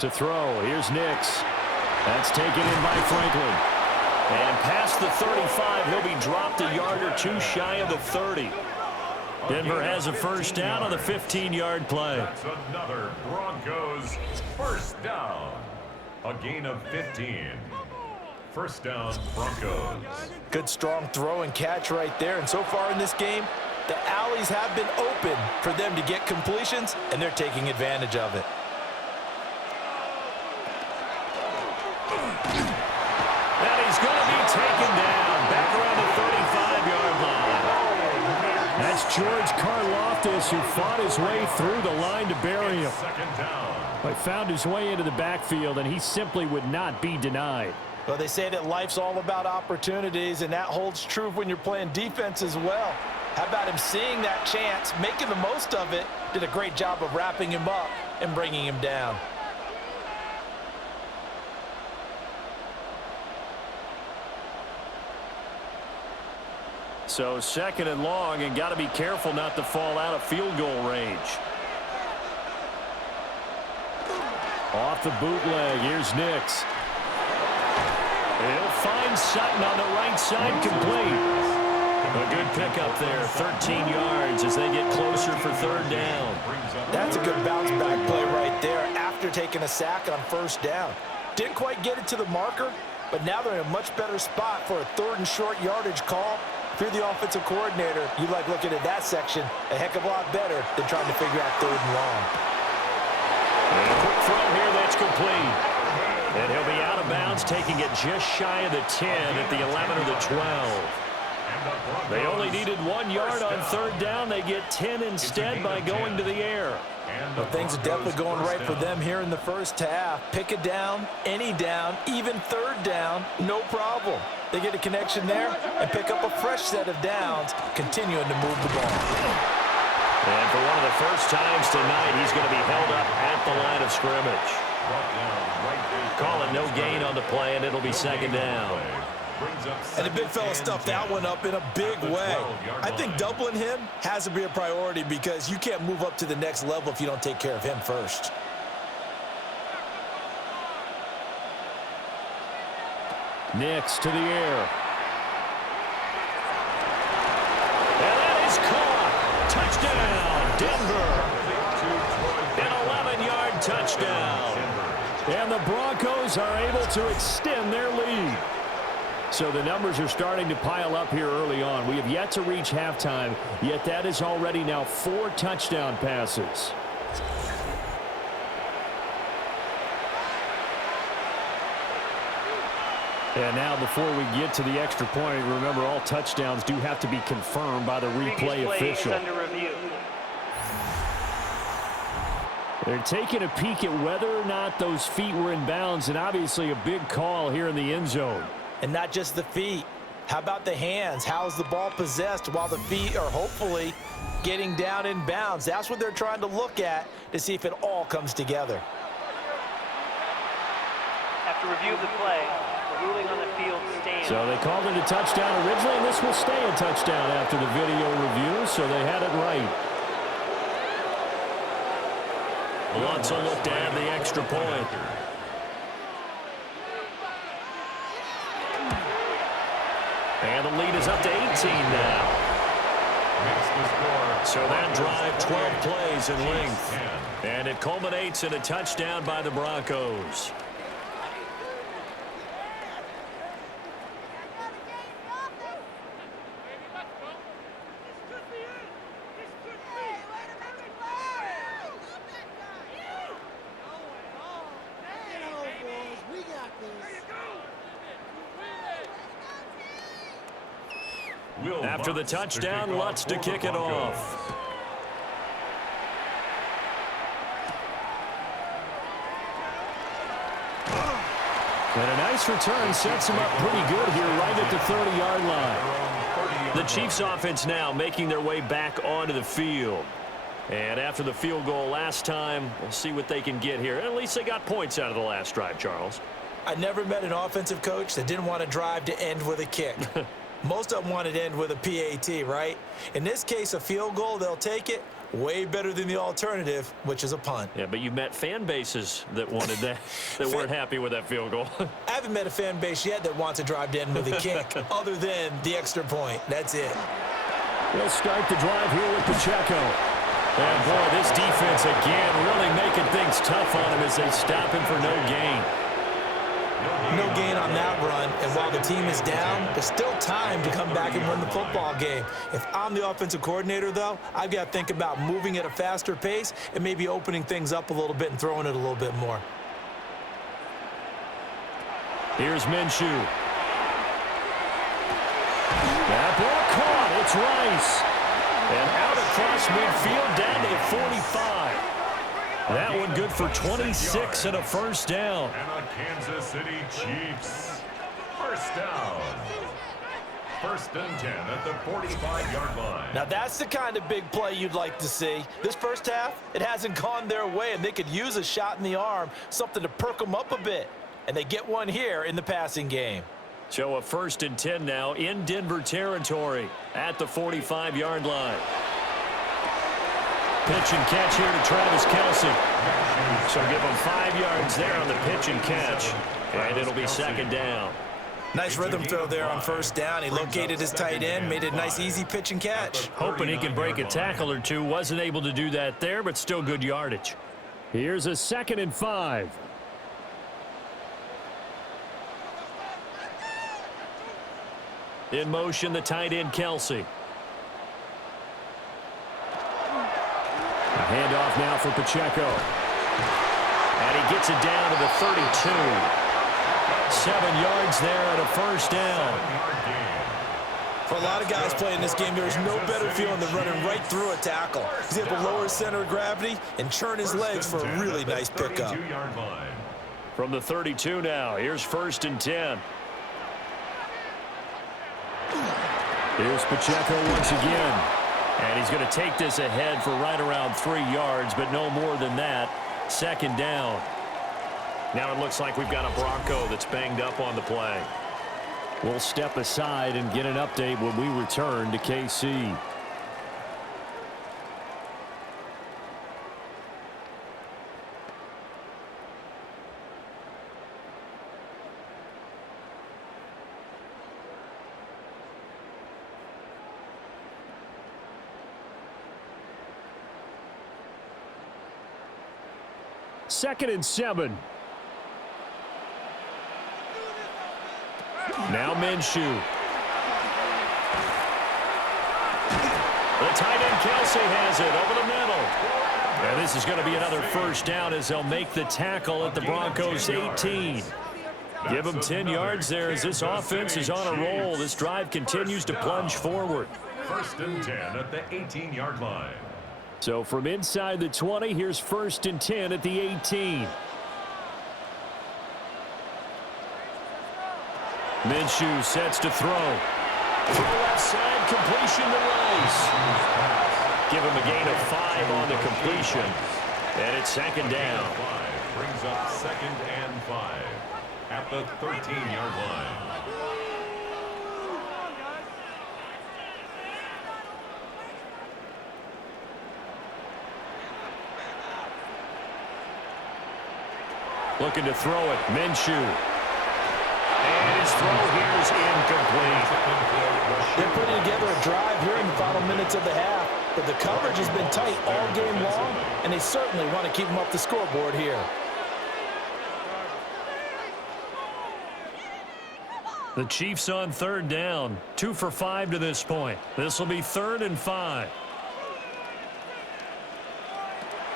To throw, here's Nix. That's taken in by Franklin. And past the 35, he'll be dropped a yard or 2 shy of the 30. Denver has a first down on the 15-yard play. That's another Broncos first down. A gain of 15. First down, Broncos. Good strong throw and catch right there. And so far in this game, the alleys have been open for them to get completions, and they're taking advantage of it. And he's going to be taken down back around the 35-yard line. That's George Karlaftis, who fought his way through the line to bury him. Second down. But found his way into the backfield, and he simply would not be denied. Well, they say that life's all about opportunities, and that holds true when you're playing defense as well. How about him seeing that chance, making the most of it, did a great job of wrapping him up and bringing him down. So 2nd and long, and got to be careful not to fall out of field goal range. Off the bootleg, here's Nix. He'll find Sutton on the right side, complete. A good pickup there, 13 yards as they get closer for 3rd down. That's a good bounce back play right there after taking a sack on first down. Didn't quite get it to the marker, but now they're in a much better spot for a 3rd and short yardage call. If you're the offensive coordinator, you like looking at that section a heck of a lot better than trying to figure out 3rd and long. And a quick throw here that's complete. And he'll be out of bounds, taking it just shy of the 10 at the 11 or the 12. They only needed 1 yard on 3rd down. They get 10 instead by going to the air. Well, things are definitely going right for them here in the first half. Pick a down, any down, even 3rd down, no problem. They get a connection there and pick up a fresh set of downs, continuing to move the ball. And for one of the first times tonight, he's going to be held up at the line of scrimmage. Call it no gain on the play, and it'll be 2nd down. And the big fella stuffed that one up in a big way. I think doubling him has to be a priority because you can't move up to the next level if you don't take care of him first. Nix to the air. And that is caught. Touchdown, Denver. An 11-yard touchdown. And the Broncos are able to extend their lead. So the numbers are starting to pile up here early on. We have yet to reach halftime, yet that is already now 4 touchdown passes. And now before we get to the extra point, remember all touchdowns do have to be confirmed by the replay official. They're taking a peek at whether or not those feet were in bounds, and obviously a big call here in the end zone. And not just the feet. How about the hands? How's the ball possessed while the feet are hopefully getting down in bounds? That's what they're trying to look at to see if it all comes together. After review of the play, the ruling on the field stands. So they called it a touchdown originally, and this will stay a touchdown after the video review, so they had it right. Lutz will look to add the extra point. And the lead is up to 18 now. makes the score. So that drive, 12 plays in length. 10. And it culminates in a touchdown by the Broncos. After the touchdown, Lutz to kick it off. And a nice return sets him up pretty good here right at the 30-yard line. The Chiefs offense now making their way back onto the field. And after the field goal last time, we'll see what they can get here. At least they got points out of the last drive, Charles. I never met an offensive coach that didn't want to drive to end with a kick. Most of them wanted to end with a PAT, right? In this case, a field goal, they'll take it. Way better than the alternative, which is a punt. Yeah, but you met fan bases that wanted that, that weren't happy with that field goal. I haven't met a fan base yet that wants to drive to end with a kick, other than the extra point. That's it. He'll start the drive here with Pacheco. And boy, this defense again really making things tough on him as they stop him for no gain. No gain on that run, and while the team is down, there's still time to come back and win the football game. If I'm the offensive coordinator, though, I've got to think about moving at a faster pace and maybe opening things up a little bit and throwing it a little bit more. Here's Minshew. That ball caught. It's Rice. And out across midfield down to the 45. That one good for 26 and a first down. And the Kansas City Chiefs. First down. First and 10 at the 45-yard line. Now that's the kind of big play you'd like to see. This first half, it hasn't gone their way, and they could use a shot in the arm, something to perk them up a bit. And they get one here in the passing game. So a first and 10 now in Denver territory at the 45-yard line. Pitch and catch here to Travis Kelce. So give him 5 yards there on the pitch and catch. And it'll be second down. Nice rhythm throw there on first down. He located his tight end, made it a nice easy pitch and catch. Hoping he can break a tackle or two. Wasn't able to do that there, but still good yardage. Here's a 2nd and 5. In motion, the tight end, Kelce. Handoff now for Pacheco. And he gets it down to the 32. 7 yards there and a first down. For a lot of guys playing this game, there's no better feeling than running right through a tackle. He's able to lower his center of gravity and churn his legs for a really nice pickup. From the 32 now, here's first and 10. Here's Pacheco once again. And he's going to take this ahead for right around 3 yards, but no more than that. Second down. Now it looks like we've got a Bronco that's banged up on the play. We'll step aside and get an update when we return to KC. Second and 7. Now Minshew. The tight end Kelce has it over the middle. And this is going to be another first down as they'll make the tackle at the Broncos 18. Give them 10 yards there as this offense is on a roll. This drive continues to plunge forward. First and 10 at the 18-yard line. So from inside the 20, here's first and 10 at the 18. Minshew sets to throw. To the left side, completion to Rice. Give him a gain of 5 on the completion. And it's second down. Brings up 2nd and 5 at the 13-yard line. Looking to throw it. Minshew. And his throw here is incomplete. They're putting together a drive here in the final minutes of the half, but the coverage has been tight all game long, and they certainly want to keep them up the scoreboard here. The Chiefs on third down. 2 for 5 to this point. This will be 3rd and 5.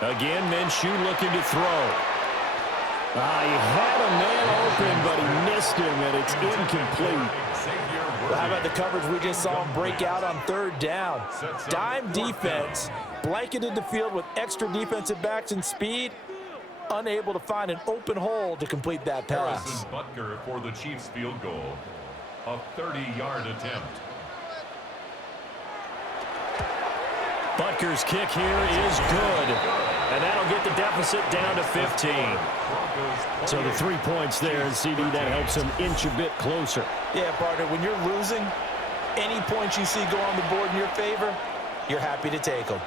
Again, Minshew looking to throw. He had a man open, but he missed him, and it's incomplete. Well, how about the coverage we just saw him break out on third down? Dime defense, blanketed the field with extra defensive backs and speed, unable to find an open hole to complete that pass. Butker for the Chiefs field goal. A 30-yard attempt. Butker's kick here is good. And that'll get the deficit down to 15. So the 3 points there, and CD, that helps them inch a bit closer. Yeah, partner, when you're losing, any points you see go on the board in your favor, you're happy to take them.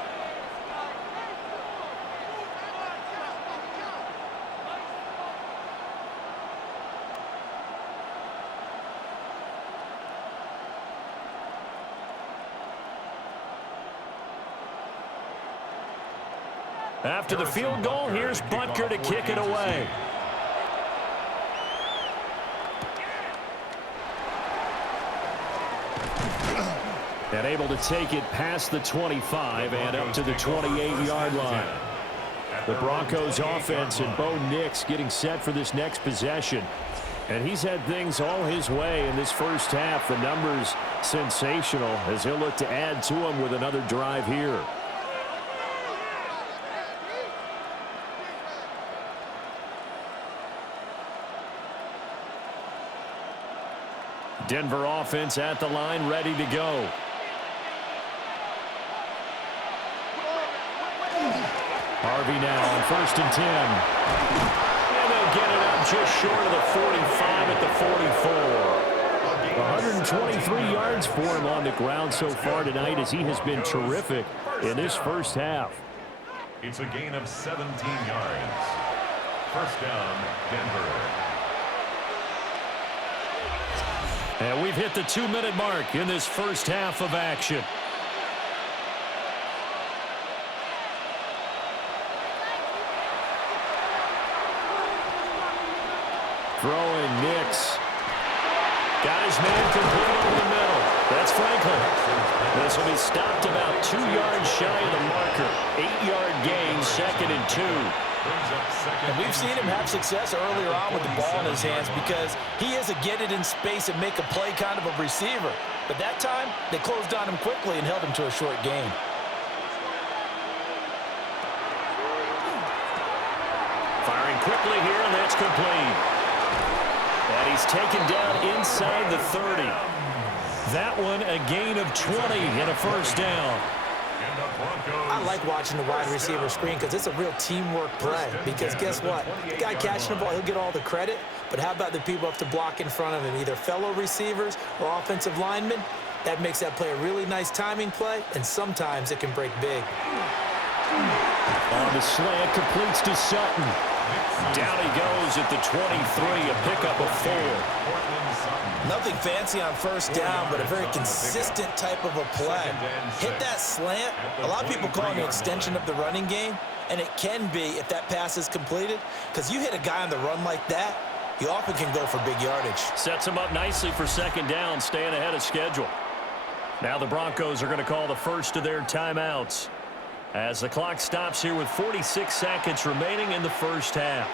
After the field goal, here's Butker to kick it away. And able to take it past the 25 and up to the 28-yard line. The Broncos offense and Bo Nix getting set for this next possession. And he's had things all his way in this first half. The numbers sensational as he'll look to add to them with another drive here. Denver offense at the line, ready to go. Harvey now on 1st and 10. And they'll get it up just short of the 45 at the 44. 123 yards for him on the ground so far tonight as he has been terrific in this first half. It's a gain of 17 yards. First down, Denver. And we've hit the 2-minute mark in this first half of action. Throwing Nix. Got his man complete over the middle. That's Franklin. This will be stopped about 2 yards shy of the marker. 8-yard gain, 2nd and 2. And we've seen him have success earlier on with the ball in his hands because he is a get it in space and make a play kind of a receiver. But that time, they closed on him quickly and held him to a short gain. Firing quickly here, and that's complete. And he's taken down inside the 30. That one a gain of 20 and a first down. I like watching the wide receiver screen because it's a real teamwork play. Because guess what? The guy catching the ball, he'll get all the credit. But how about the people have to block in front of him, either fellow receivers or offensive linemen? That makes that play a really nice timing play, and sometimes it can break big. On the slant, completes to Sutton. Down he goes at the 23, a pickup of 4. Nothing fancy on first down, but a very consistent type of a play. Hit that slant. A lot of people call it an extension of the running game, and it can be if that pass is completed, because you hit a guy on the run like that, you often can go for big yardage. Sets him up nicely for 2nd down, staying ahead of schedule. Now the Broncos are going to call the first of their timeouts as the clock stops here with 46 seconds remaining in the first half.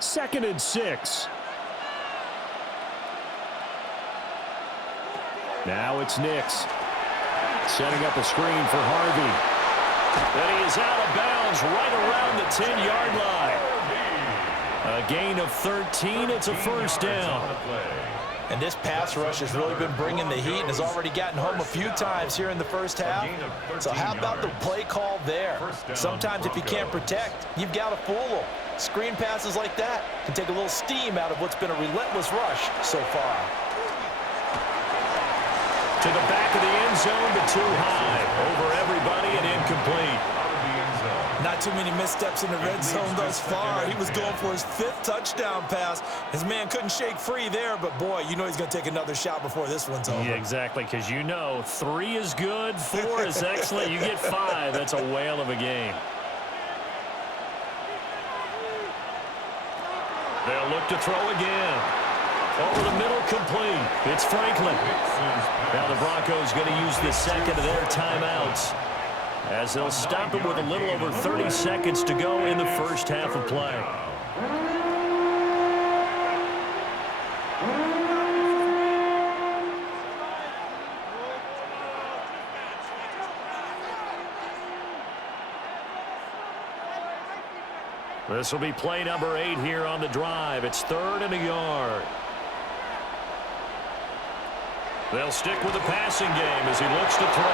Second and 6. Now it's Nix. Setting up a screen for Harvey. And he is out of bounds right around the 10-yard line. A gain of 13. It's a first down. And this pass rush has really been bringing the heat and has already gotten home a few times here in the first half. So how about the play call there? Sometimes if you can't protect, you've got to fool them. Screen passes like that can take a little steam out of what's been a relentless rush so far. To the back of the end zone, but too high. Over everybody and incomplete. Not too many missteps in the red zone thus far. He was going for his 5th touchdown pass. His man couldn't shake free there, but boy, you know he's going to take another shot before this one's over. Yeah, exactly, because you know 3 is good, 4 is excellent. You get 5, that's a whale of a game. They'll look to throw again. Over the middle, complete. It's Franklin. Now the Broncos going to use the second of their timeouts, as they'll stop it with a little over 30 seconds to go in the first half of play. This will be play number 8 here on the drive. It's 3rd and a yard. They'll stick with the passing game as he looks to throw.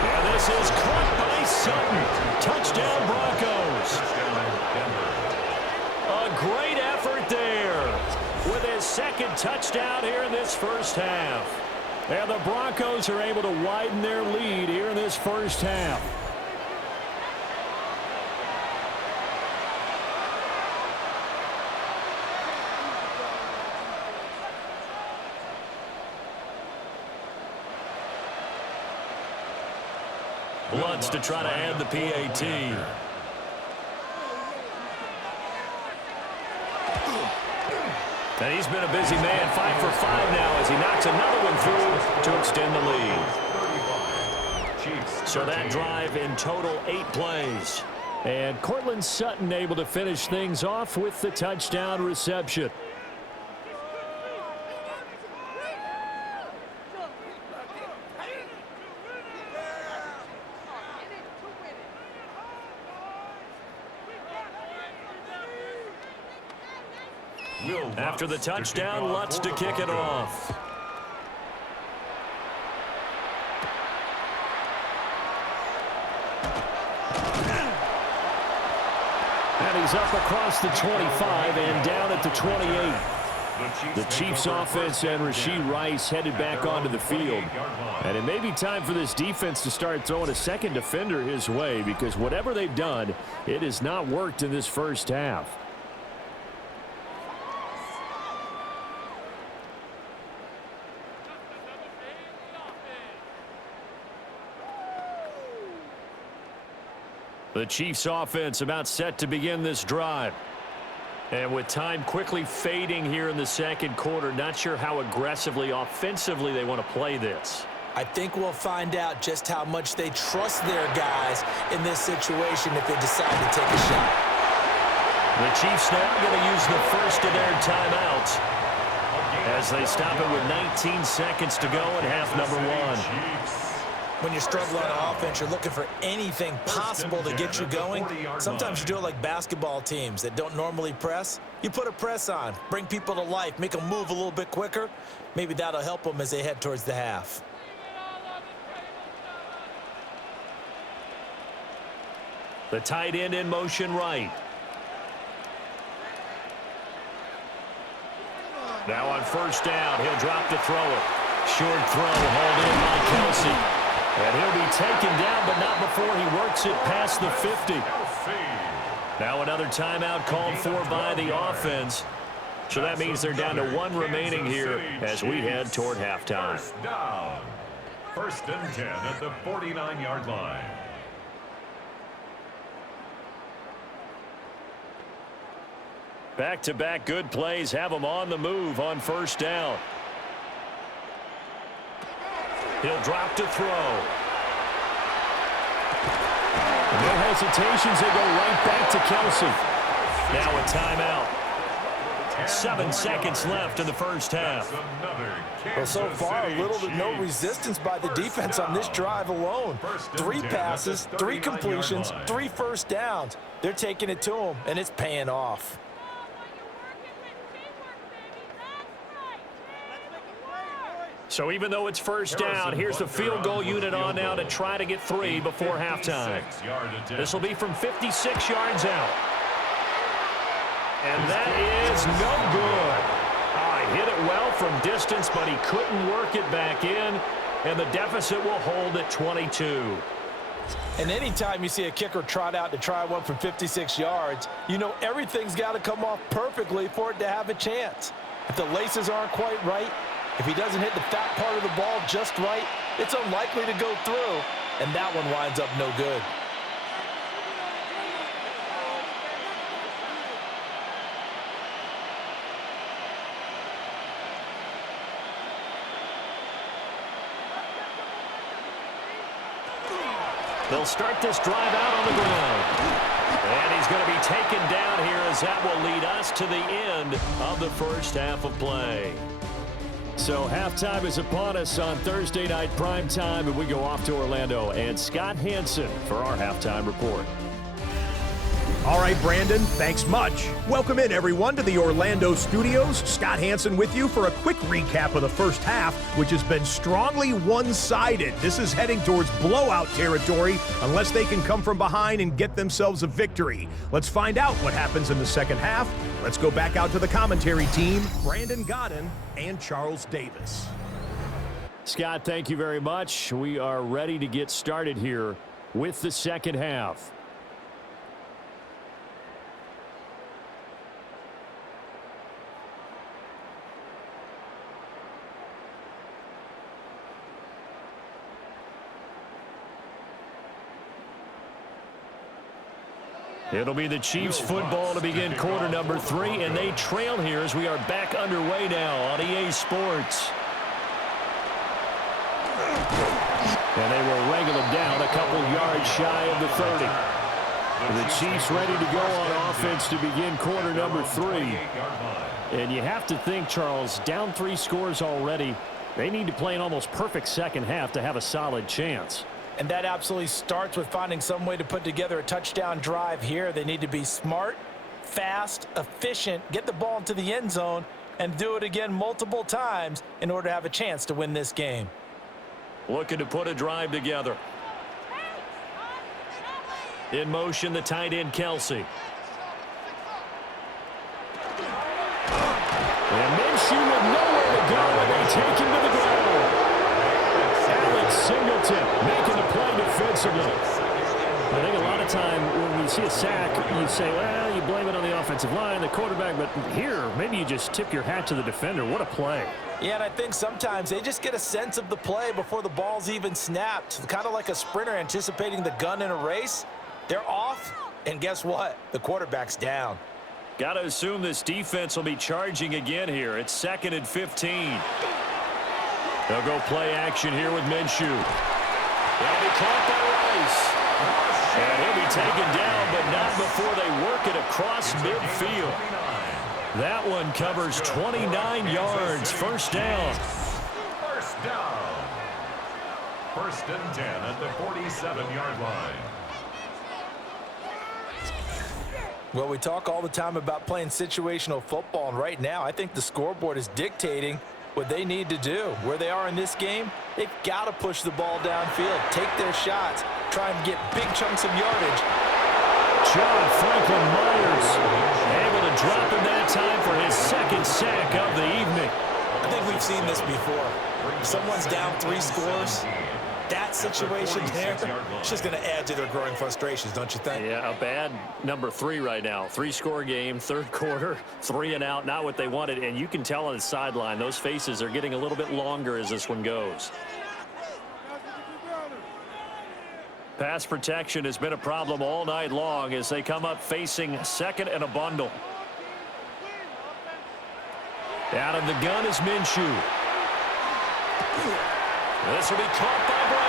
And this is caught by Sutton. Touchdown, Broncos. A great effort there with his 2nd touchdown here in this first half. And the Broncos are able to widen their lead here in this first half. Bloods to try to add the PAT. And he's been a busy man, 5 for 5 now as he knocks another one through to extend the lead. So that drive in total 8 plays. And Cortland Sutton able to finish things off with the touchdown reception. After the touchdown, Lutz to kick it off. And he's up across the 25 and down at the 28. The Chiefs offense and Rashee Rice headed back onto the field. And it may be time for this defense to start throwing a second defender his way, because whatever they've done, it has not worked in this first half. The Chiefs offense about set to begin this drive. And with time quickly fading here in the second quarter, not sure how aggressively, offensively they want to play this. I think we'll find out just how much they trust their guys in this situation if they decide to take a shot. The Chiefs now going to use the first of their timeouts as they stop it with 19 seconds to go in half number 1. When you're struggling on offense, you're looking for anything possible to get you going. Sometimes you do it like basketball teams that don't normally press. You put a press on, bring people to life, make them move a little bit quicker. Maybe that'll help them as they head towards the half. The tight end in motion right. Now on first down, he'll drop to throw it. Short throw, hauled in by Kelsey. And he'll be taken down, but not before he works it past the 50. Now another timeout called for by the offense. So that means they're down to 1 remaining here as we head toward halftime. First down. 1st and 10 at the 49-yard line. Back-to-back good plays have them on the move on first down. He'll drop to throw. No hesitations. They go right back to Kelsey. Now a timeout. 7 seconds left in the first half. Well, so far, a little to no resistance by the defense on this drive alone. 3 passes, 3 completions, 3 first downs. They're taking it to them, and it's paying off. So even though it's first down, here's the field goal unit on now to try to get 3 before halftime. This will be from 56 yards out. And that is no good. He hit it well from distance, but he couldn't work it back in. and the deficit will hold at 22. And anytime you see a kicker trot out to try one from 56 yards, you know everything's got to come off perfectly for it to have a chance. If the laces aren't quite right, if he doesn't hit the fat part of the ball just right, it's unlikely to go through, and that one winds up no good. They'll start this drive out on the ground. And he's going to be taken down here as that will lead us to the end of the first half of play. So halftime is upon us on Thursday night primetime, and we go off to Orlando. And Scott Hansen for our halftime report. All right, Brandon, thanks much. Welcome in, everyone, to the Orlando studios. Scott Hansen with you for a quick recap of the first half, which has been strongly one-sided. This is heading towards blowout territory unless they can come from behind and get themselves a victory. Let's find out what happens in the second half. Let's go back out to the commentary team, Brandon Godden and Charles Davis. Scott, thank you very much. We are ready to get started here with the second half. It'll be the Chiefs football to begin quarter number 3, and they trail here as we are back underway now on EA Sports. And they will wrangle them down a couple yards shy of the 30. The Chiefs ready to go on offense to begin quarter number 3. And you have to think, Charles, down 3 scores already. They need to play an almost perfect second half to have a solid chance. And that absolutely starts with finding some way to put together a touchdown drive here. They need to be smart, fast, efficient, get the ball into the end zone, and do it again multiple times in order to have a chance to win this game. Looking to put a drive together. In motion, the tight end, Kelsey. And Minshew with nowhere to go, and they take him to the ground. Singleton making the play defensively. I think a lot of time when we see a sack, you say, well, you blame it on the offensive line, the quarterback, but here, maybe you just tip your hat to the defender. What a play. Yeah, and I think sometimes they just get a sense of the play before the ball's even snapped. Kind of like a sprinter anticipating the gun in a race. They're off, and guess what? The quarterback's down. Got to assume this defense will be charging again here. It's 2nd and 15. They'll go play action here with Minshew. They'll be caught by Rice. And he'll be taken down, but not before they work it across midfield. That one covers 29 yards. First down. First down. 1st and 10 at the 47-yard line. Well, we talk all the time about playing situational football, and right now I think the scoreboard is dictating what they need to do. Where they are in this game, they've got to push the ball downfield, take their shots, try and get big chunks of yardage. John Franklin Myers able to drop him that time for his 2nd sack of the evening. I think we've seen this before. Someone's down 3 scores. That situation there, it's just going to add to their growing frustrations, don't you think? Yeah, a bad number 3 right now. 3-score game, 3rd quarter, 3 and out, not what they wanted. And you can tell on the sideline, those faces are getting a little bit longer as this one goes. Pass protection has been a problem all night long as they come up facing 2nd and a bundle. Out of the gun is Minshew. This will be caught by Brown.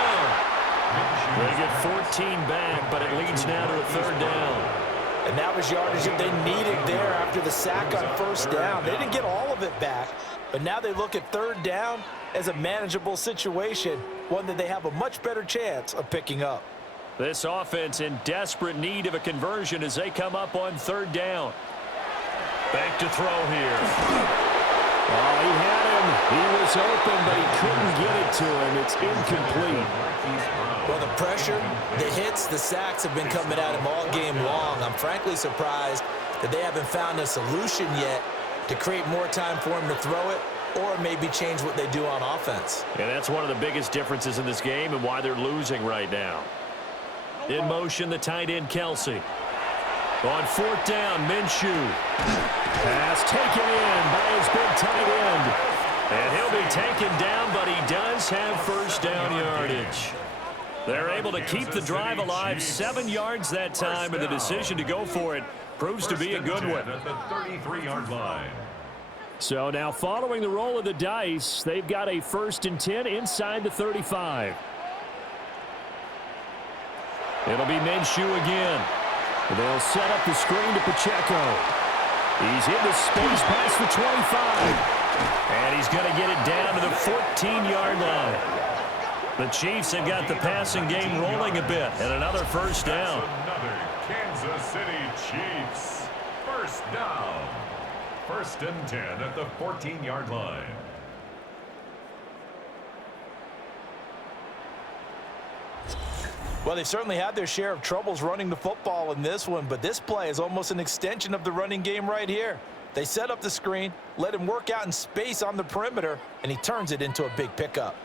They get 14 back, but it leads now to a 3rd down. And that was yardage that they needed there after the sack on 1st down. They didn't get all of it back, but now they look at 3rd down as a manageable situation, one that they have a much better chance of picking up. This offense in desperate need of a conversion as they come up on 3rd down. Back to throw here. Oh, he had him. He was open, but he couldn't get it to him. It's incomplete. Well, the pressure, the hits, the sacks have been coming at him all game long. I'm frankly surprised that they haven't found a solution yet to create more time for him to throw it or maybe change what they do on offense. And that's one of the biggest differences in this game and why they're losing right now. In motion, the tight end, Kelsey. On fourth down, Minshew. Pass taken in by his big tight end. And he'll be taken down, but he does have first down yardage. They're able to keep the drive alive, 7 yards that time, and the decision to go for it proves to be a good one. At the 33-yard line. So now following the roll of the dice, they've got a 1st and 10 inside the 35. It'll be Minshew again. They'll set up the screen to Pacheco. He's into space past the 25. And he's going to get it down to the 14-yard line. The Chiefs have got the passing game rolling a bit, and another first down. Another Kansas City Chiefs. First down. 1st and 10 at the 14-yard line. Well, they certainly had their share of troubles running the football in this one, but this play is almost an extension of the running game right here. They set up the screen, let him work out in space on the perimeter, and he turns it into a big pickup.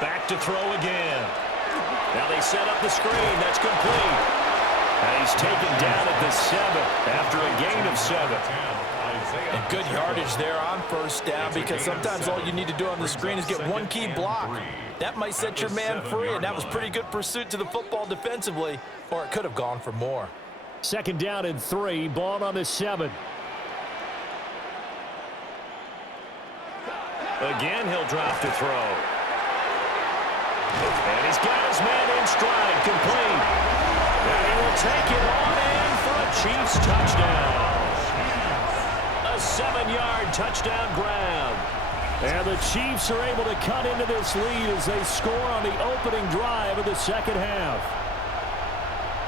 Back to throw again. Now they set up the screen. That's complete. And he's taken down at the 7 after a gain of 7. And good yardage there on first down, because sometimes all you need to do on the screen is get one key block. That might set your man free, and that was pretty good pursuit to the football defensively, or it could have gone for more. 2nd down and 3, ball on the 7. Again, he'll drop to throw. And he's got his man in stride, complete. And he will take it on in for a Chiefs touchdown. A 7-yard touchdown grab. And the Chiefs are able to cut into this lead as they score on the opening drive of the second half.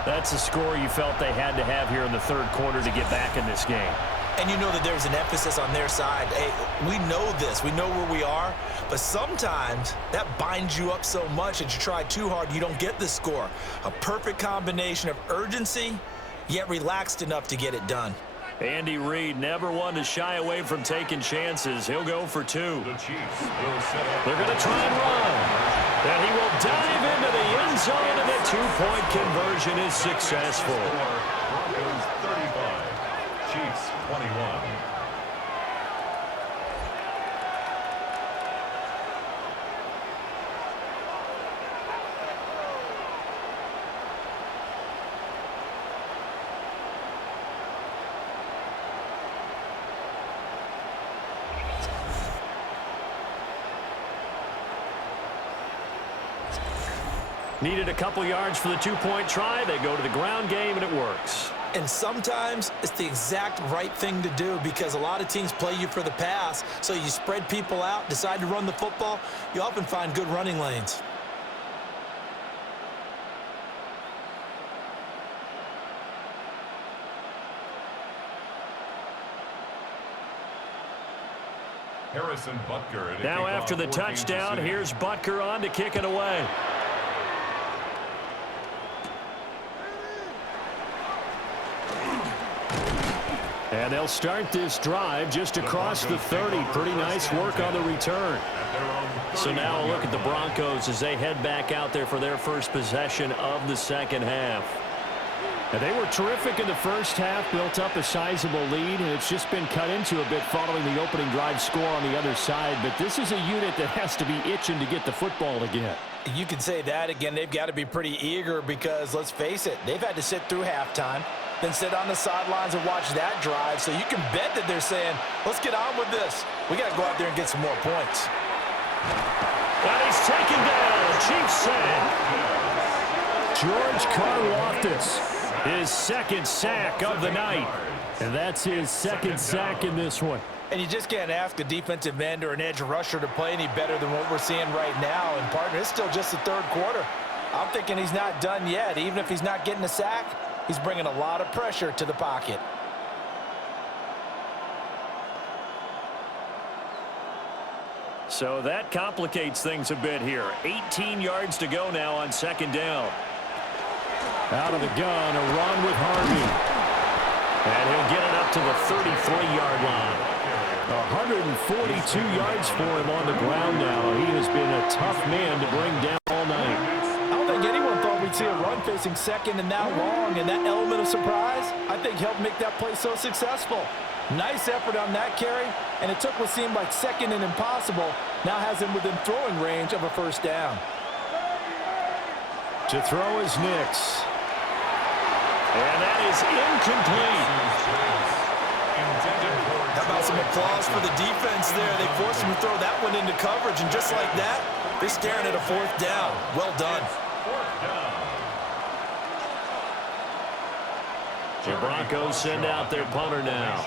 That's a score you felt they had to have here in the 3rd quarter to get back in this game. And you know that there's an emphasis on their side. Hey, we know this. We know where we are. But sometimes that binds you up so much that you try too hard, you don't get the score. A perfect combination of urgency, yet relaxed enough to get it done. Andy Reid never one to shy away from taking chances. He'll go for 2. The Chiefs will set up. They're going to try and run. And he will dive into the end zone, and the 2-point conversion is successful. Broncos 35, Chiefs 21. Needed a couple yards for the 2-point try. They go to the ground game, and it works. And sometimes it's the exact right thing to do, because a lot of teams play you for the pass, so you spread people out, decide to run the football. You often find good running lanes. Harrison Butker. Now after the touchdown, here's Butker on to kick it away. And they'll start this drive just across the 30. Pretty nice work on the return. So now a look at the Broncos as they head back out there for their first possession of the second half. And they were terrific in the first half, built up a sizable lead, and it's just been cut into a bit following the opening drive score on the other side. But this is a unit that has to be itching to get the football again. You can say that again. They've got to be pretty eager because, let's face it, they've had to sit through halftime, then sit on the sidelines and watch that drive. So you can bet that they're saying, let's get on with this. We got to go out there and get some more points. And he's taken down. A Chiefs sack. George Karlaftis, his second sack of the night. And that's his second sack in this one. And you just can't ask a defensive end or an edge rusher to play any better than what we're seeing right now. And, partner, it's still just the 3rd quarter. I'm thinking he's not done yet. Even if he's not getting a sack, he's bringing a lot of pressure to the pocket. So that complicates things a bit here. 18 yards to go now on second down. Out of the gun, a run with Harvey. And he'll get it up back to the 33-yard line. 142 yards for him on the ground now. He has been a tough man to bring down all night. I don't think anyone thought we'd see a run facing second and that long, and that element of surprise, I think, helped make that play so successful. Nice effort on that carry, and it took what seemed like second and impossible, now has him within throwing range of a first down. To throw is Nix. And that is incomplete. How about some applause for the defense there? They forced him to throw that one into coverage, and just like that, they're staring at a fourth down. Well done. The Broncos send out their punter now,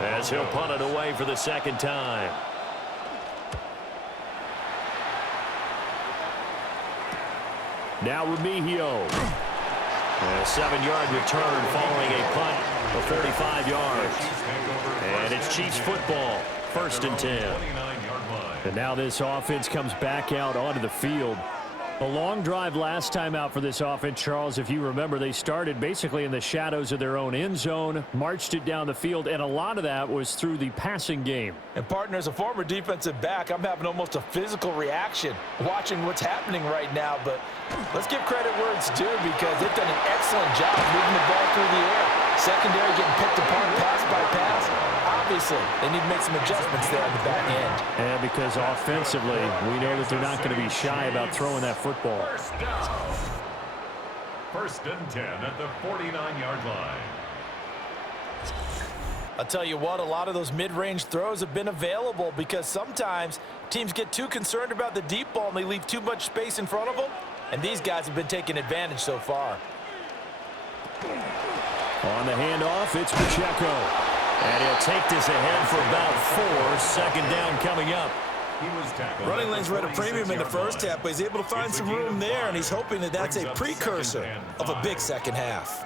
as he'll punt it away for the second time. Now Remigio. A 7-yard return following a punt of 45 yards. And it's Chiefs football, 1st and 10. And now this offense comes back out onto the field. A long drive last time out for this offense, Charles. If you remember, they started basically in the shadows of their own end zone, marched it down the field, and a lot of that was through the passing game. And, partner, as a former defensive back, I'm having almost a physical reaction watching what's happening right now. But let's give credit where it's due, because they've done an excellent job moving the ball through the air. Secondary getting picked apart pass by pass. Obviously, they need to make some adjustments there on the back end. And because offensively, we know that they're not going to be shy about throwing that football. First and 10 at the 49-yard line. I'll tell you what, a lot of those mid-range throws have been available, because sometimes teams get too concerned about the deep ball and they leave too much space in front of them, and these guys have been taking advantage so far. On the handoff, it's Pacheco. And he'll take this ahead for about 4. 2nd down coming up. Running lanes were at a premium in the first half, but he's able to find some room there, and he's hoping that that's a precursor of a big second half.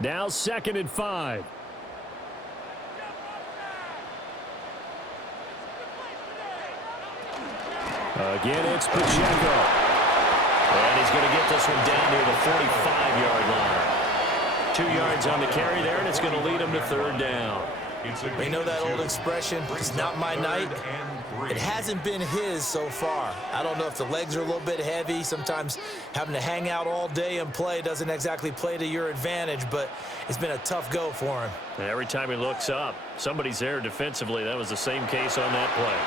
Now 2nd and 5. Again, it's Pacheco. And he's going to get this one down near the 45-yard line. 2 yards on the carry there, and it's going to lead him to 3rd down. You know that old expression, it's not my night? It hasn't been his so far. I don't know if the legs are a little bit heavy. Sometimes having to hang out all day and play doesn't exactly play to your advantage, but it's been a tough go for him. And every time he looks up, somebody's there defensively. That was the same case on that play.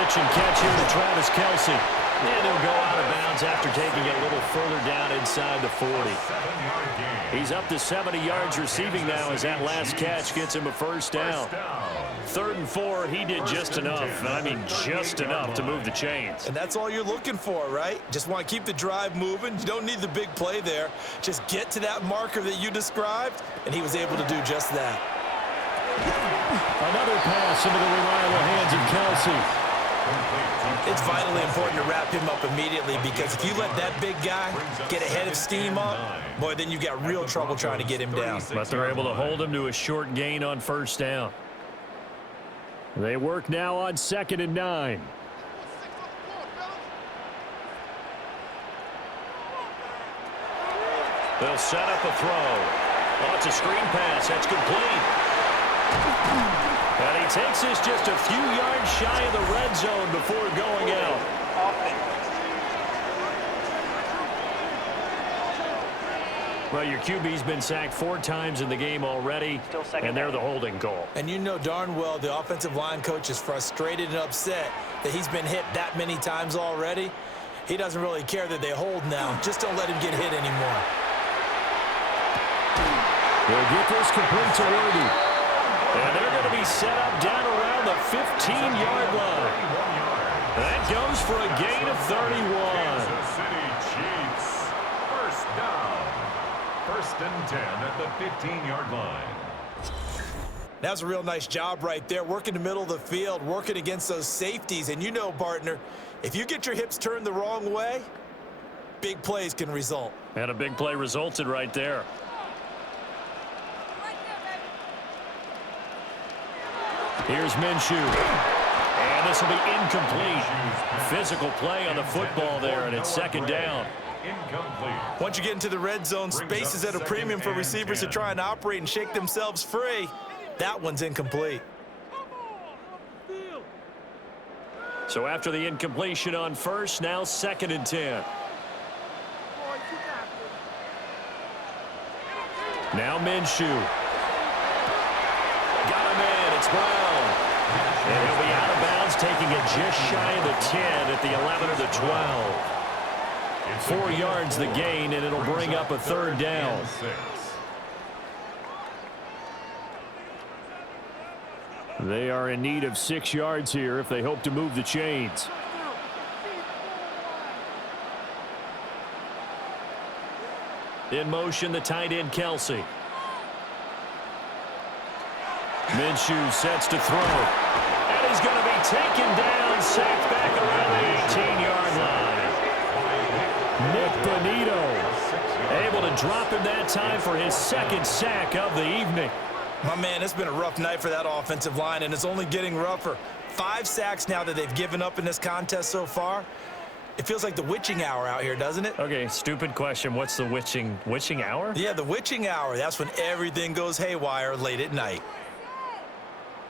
Pitch and catch here to Travis Kelce. And he'll go out of bounds after taking it a little further down inside the 40. He's up to 70 yards receiving now as that last catch gets him a 1st down. 3rd and 4, he did just enough. I mean, just enough to move the chains. And that's all you're looking for, right? Just want to keep the drive moving. You don't need the big play there. Just get to that marker that you described, and he was able to do just that. Another pass into the reliable hands of Kelce. It's vitally important to wrap him up immediately, because if you let that big guy get ahead of steam up, boy, then you've got real trouble trying to get him down. But they're able to hold him to a short gain on 1st down. They work now on 2nd and 9. They'll set up a throw. Oh, it's a screen pass. That's complete. And he takes this just a few yards shy of the red zone before going out. Well, your QB's been sacked 4 times in the game already, and they're the holding call. And you know darn well the offensive line coach is frustrated and upset that he's been hit that many times already. He doesn't really care that they hold now. Just don't let him get hit anymore. They'll get this complete to Worthy. And they're going to be set up down around the 15-yard line. That goes for a gain of 31. Kansas City Chiefs. 1st down. 1st and 10 at the 15-yard line. That's a real nice job right there, working the middle of the field, working against those safeties. And you know, partner, if you get your hips turned the wrong way, big plays can result. And a big play resulted right there. Here's Minshew. And this will be incomplete. Physical play on the football there, and it's 2nd down. Incomplete. Once you get into the red zone, space is at a premium for receivers to try and operate and shake themselves free. That one's incomplete. So after the incompletion on first, now 2nd and 10. Now Minshew. Got him in. It's Brown. And he'll be out of bounds, taking it just shy of the 10 at the 11 or the 12. 4 yards the gain, and it'll bring up a 3rd down. They are in need of 6 yards here if they hope to move the chains. In motion, the tight end, Kelsey. Minshew sets to throw. And he's going to be taken down, sacked back around the 18-yard line. Nick Bonito able to drop him that time for his 2nd sack of the evening. My man, it's been a rough night for that offensive line, and it's only getting rougher. 5 sacks now that they've given up in this contest so far. It feels like the witching hour out here, doesn't it? Okay, stupid question. What's the witching hour? Yeah, the witching hour. That's when everything goes haywire late at night.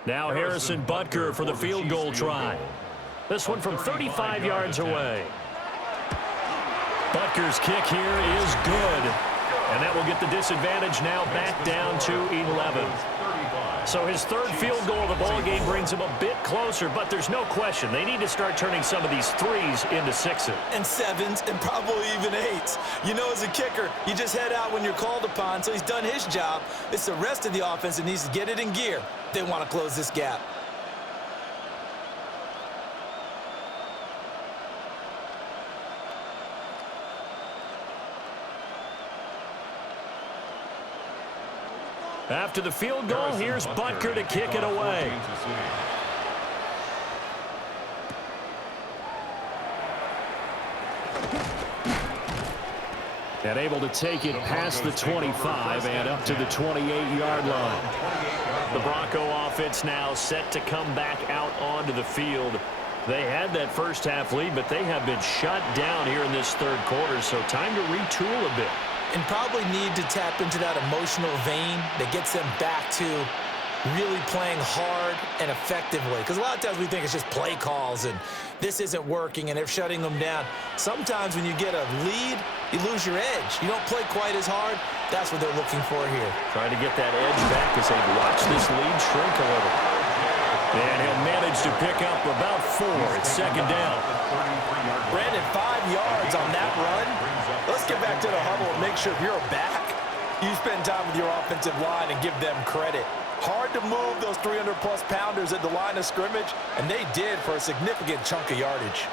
Now Harrison Butker for the field goal try. This one from 35 yards away. Butker's kick here is good. And that will get the disadvantage now back down to 11. So his 3rd field goal of the ball game brings him a bit closer, but there's no question they need to start turning some of these 3s into 6s. And 7s and probably even 8s. You know, as a kicker, you just head out when you're called upon, so he's done his job. It's the rest of the offense that needs to get it in gear. They want to close this gap. After the field goal, here's Butker to kick it away. And able to take it past the 25 and up to the 28-yard line. The Bronco offense now set to come back out onto the field. They had that first half lead, but they have been shut down here in this 3rd quarter, so time to retool a bit. And probably need to tap into that emotional vein that gets them back to really playing hard and effectively. Because a lot of times we think it's just play calls and this isn't working and they're shutting them down. Sometimes when you get a lead, you lose your edge. You don't play quite as hard. That's what they're looking for here. Trying to get that edge back as they watch this lead shrink a little. And he'll manage to pick up about 4. It's 2nd down. Brandon, 5 yards on that run. Let's get back to the huddle and make sure if you're back, you spend time with your offensive line and give them credit. Hard to move those 300-plus pounders at the line of scrimmage, and they did for a significant chunk of yardage.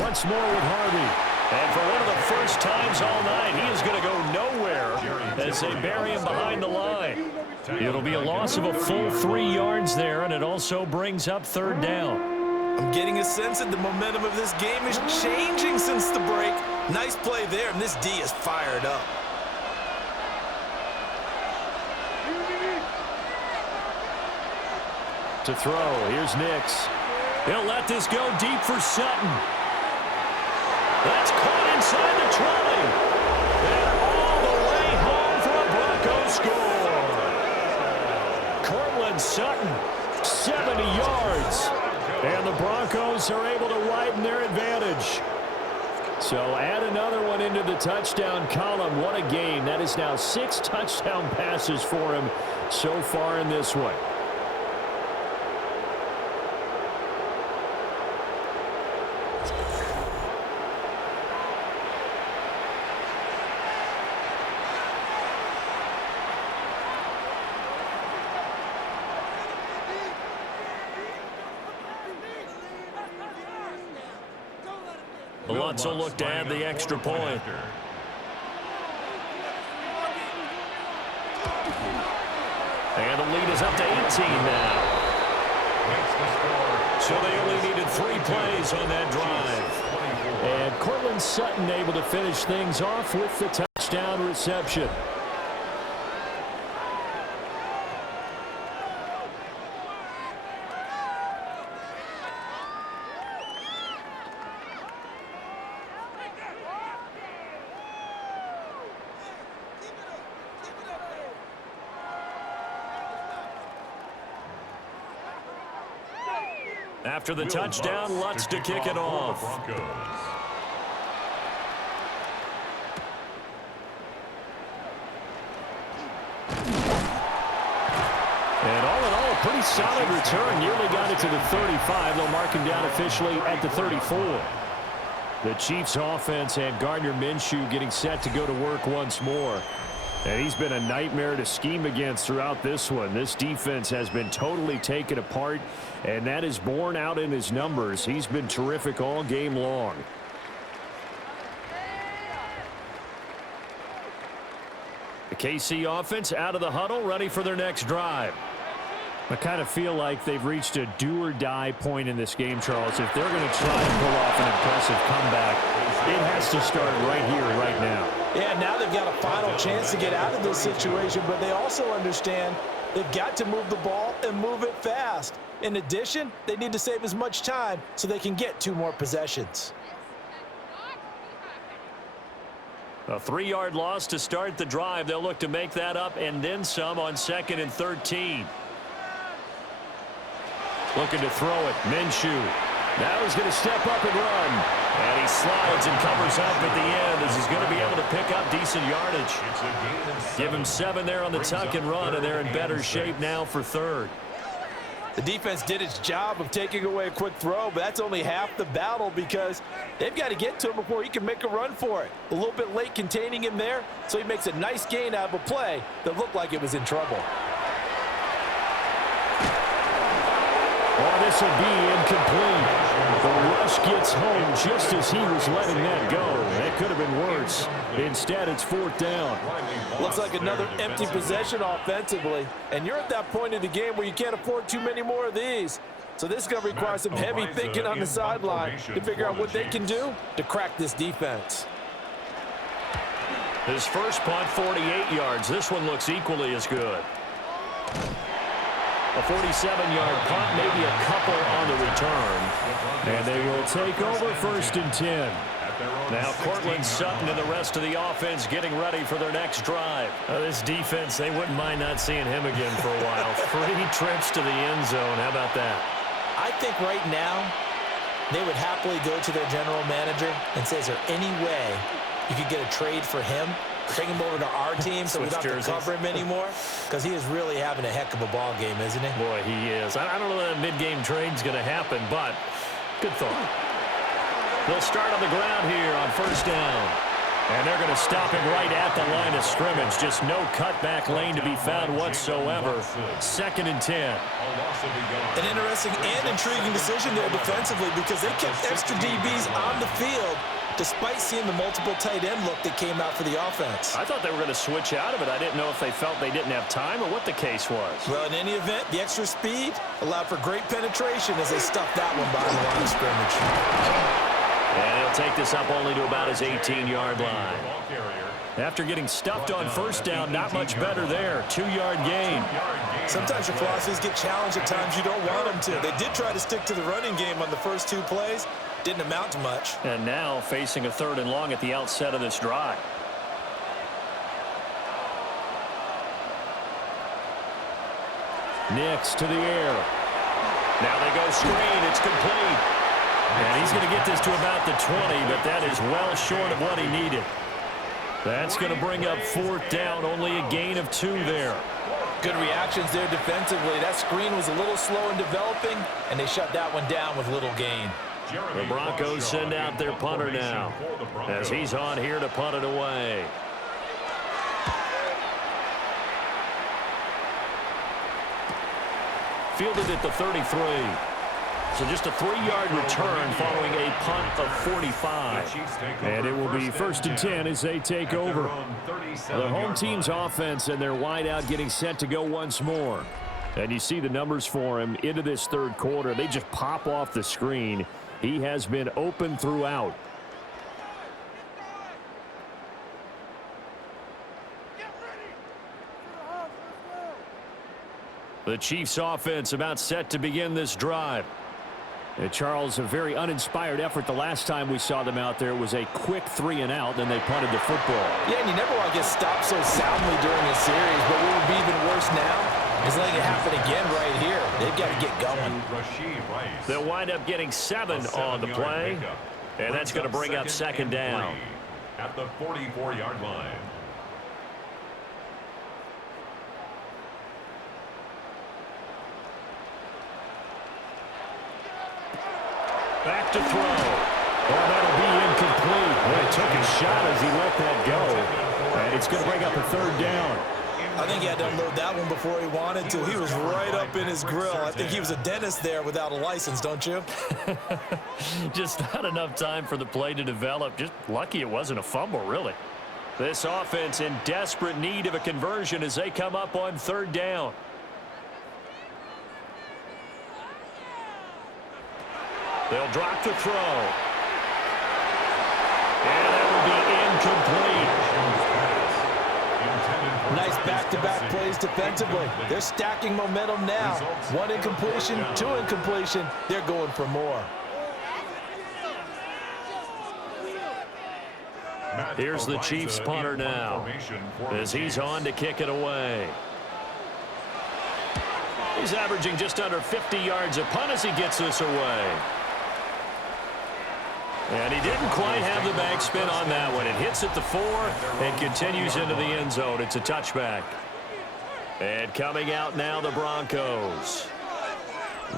Once more with Harvey. And for one of the first times all night, he is going to go nowhere as they bury him behind the line. It'll be a loss of a full 3 yards there, and it also brings up 3rd down. I'm getting a sense that the momentum of this game is changing since the break. Nice play there, and this D is fired up. To throw, here's Nix. He'll let this go deep for Sutton. That's caught inside the 20. And all the way home for a Broncos score. Cortland Sutton, 70 yards. And the Broncos are able to widen their advantage. So add another one into the touchdown column. What a game. That is now 6 touchdown passes for him so far in this one. Alonso looked to add the extra point. And the lead is up to 18 now. So they only needed 3 plays on that drive. And Cortland Sutton able to finish things off with the touchdown reception. After the touchdown, Lutz to kick it off. And all in all, a pretty solid return. Nearly got it to the 35. They'll mark him down officially at the 34. The Chiefs offense had Gardner Minshew getting set to go to work once more. And he's been a nightmare to scheme against throughout this one. This defense has been totally taken apart, and that is borne out in his numbers. He's been terrific all game long. The KC offense out of the huddle, ready for their next drive. I kind of feel like they've reached a do-or-die point in this game, Charles. If they're going to try and pull off an impressive comeback, it has to start right here, right now. Yeah, now they've got a final chance to get out of this situation, but they also understand they've got to move the ball and move it fast. In addition, they need to save as much time so they can get 2 more possessions. A 3-yard loss to start the drive. They'll look to make that up and then some on 2nd and 13. Looking to throw it. Minshew. Now he's going to step up and run. And he slides and covers up at the end as he's going to be able to pick up decent yardage. Give him 7 there on the tuck and run, and they're in better shape now for 3rd. The defense did its job of taking away a quick throw, but that's only half the battle because they've got to get to him before he can make a run for it. A little bit late containing him there, so he makes a nice gain out of a play that looked like it was in trouble. Oh, this will be incomplete. The rush gets home just as he was letting that go. That could have been worse. Instead, it's 4th down. Looks like another empty possession offensively. And you're at that point in the game where you can't afford too many more of these. So this is going to require some heavy thinking on the sideline to figure out what they can do to crack this defense. His first punt, 48 yards. This one looks equally as good. A 47-yard punt, maybe a couple on the return. And they will take over 1st and 10. Now Cortland Sutton and the rest of the offense getting ready for their next drive. This defense, they wouldn't mind not seeing him again for a while. 3 trips to the end zone. How about that? I think right now they would happily go to their general manager and say, is there any way you could get a trade for him? Bring him over to our team so we don't have to cover him anymore? Because he is really having a heck of a ball game, isn't he? Boy, he is. I don't know that mid-game trade's going to happen, but good thought. They'll start on the ground here on 1st down. And they're going to stop him right at the line of scrimmage. Just no cutback lane to be found whatsoever. 2nd and 10. An interesting and intriguing decision there defensively because they kept extra DBs on the field despite seeing the multiple tight end look that came out for the offense. I thought they were going to switch out of it. I didn't know if they felt they didn't have time or what the case was. Well, in any event, the extra speed allowed for great penetration as they stuffed that one behind the line of scrimmage. And he'll take this up only to about his 18-yard line. After getting stuffed on 1st down, not much better there. 2-yard gain. Sometimes your philosophies get challenged at times you don't want them to. They did try to stick to the running game on the first 2 plays. Didn't amount to much. And now facing a 3rd and long at the outset of this drive. Next to the air. Now they go screen. It's complete. And he's going to get this to about the 20, but that is well short of what he needed. That's going to bring up 4th down. Only a gain of 2 there. Good reactions there defensively. That screen was a little slow in developing, and they shut that one down with little gain. The Broncos send out their punter now as he's on here to punt it away. Fielded at the 33. So just a 3-yard return following a punt of 45. And it will be 1st and 10 as they take over. The home team's offense and their wideout getting set to go once more. And you see the numbers for him into this 3rd quarter. They just pop off the screen. He has been open throughout. The Chiefs offense about set to begin this drive. And Charles, a very uninspired effort the last time we saw them out there. It was a quick 3 and out, then they punted the football. Yeah, and you never want to get stopped so soundly during a series, but what would be even worse now He's letting it happen again right here. They've got to get going. They'll wind up getting 7 on the play, and that's going to bring up second down. At the 44-yard line. Back to throw. Well, that'll be incomplete. Well, he took his shot as he let that go. And it's going to bring up a third down. I think he had to unload that one before he wanted to. He was right up in his grill. I think he was a dentist there without a license, don't you? Just not enough time for the play to develop. Just lucky it wasn't a fumble, really. This offense in desperate need of a conversion as they come up on third down. They'll drop the throw. And that will be incomplete. Nice back-to-back plays defensively. They're stacking momentum now. 1 incompletion, 2 incompletion. They're going for more. Here's the Chiefs punter now as he's on to kick it away. He's averaging just under 50 yards a punt as he gets this away. And he didn't quite have the backspin on that one. It hits at the 4 and continues into the end zone. It's a touchback. And coming out now, the Broncos.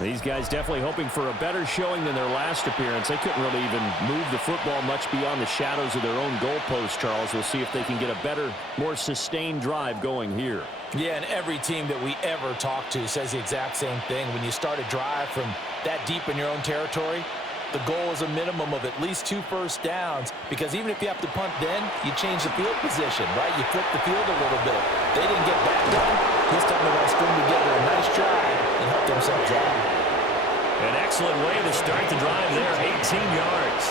These guys definitely hoping for a better showing than their last appearance. They couldn't really even move the football much beyond the shadows of their own goalpost, Charles. We'll see if they can get a better, more sustained drive going here. Yeah, and every team that we ever talk to says the exact same thing. When you start a drive from that deep in your own territory, the goal is a minimum of at least 2 first downs, because even if you have to punt then, you change the field position, right? You flip the field a little bit. They didn't get that done. This time they're going to string together a nice drive and help themselves out. An excellent way to start the drive there, 18 yards.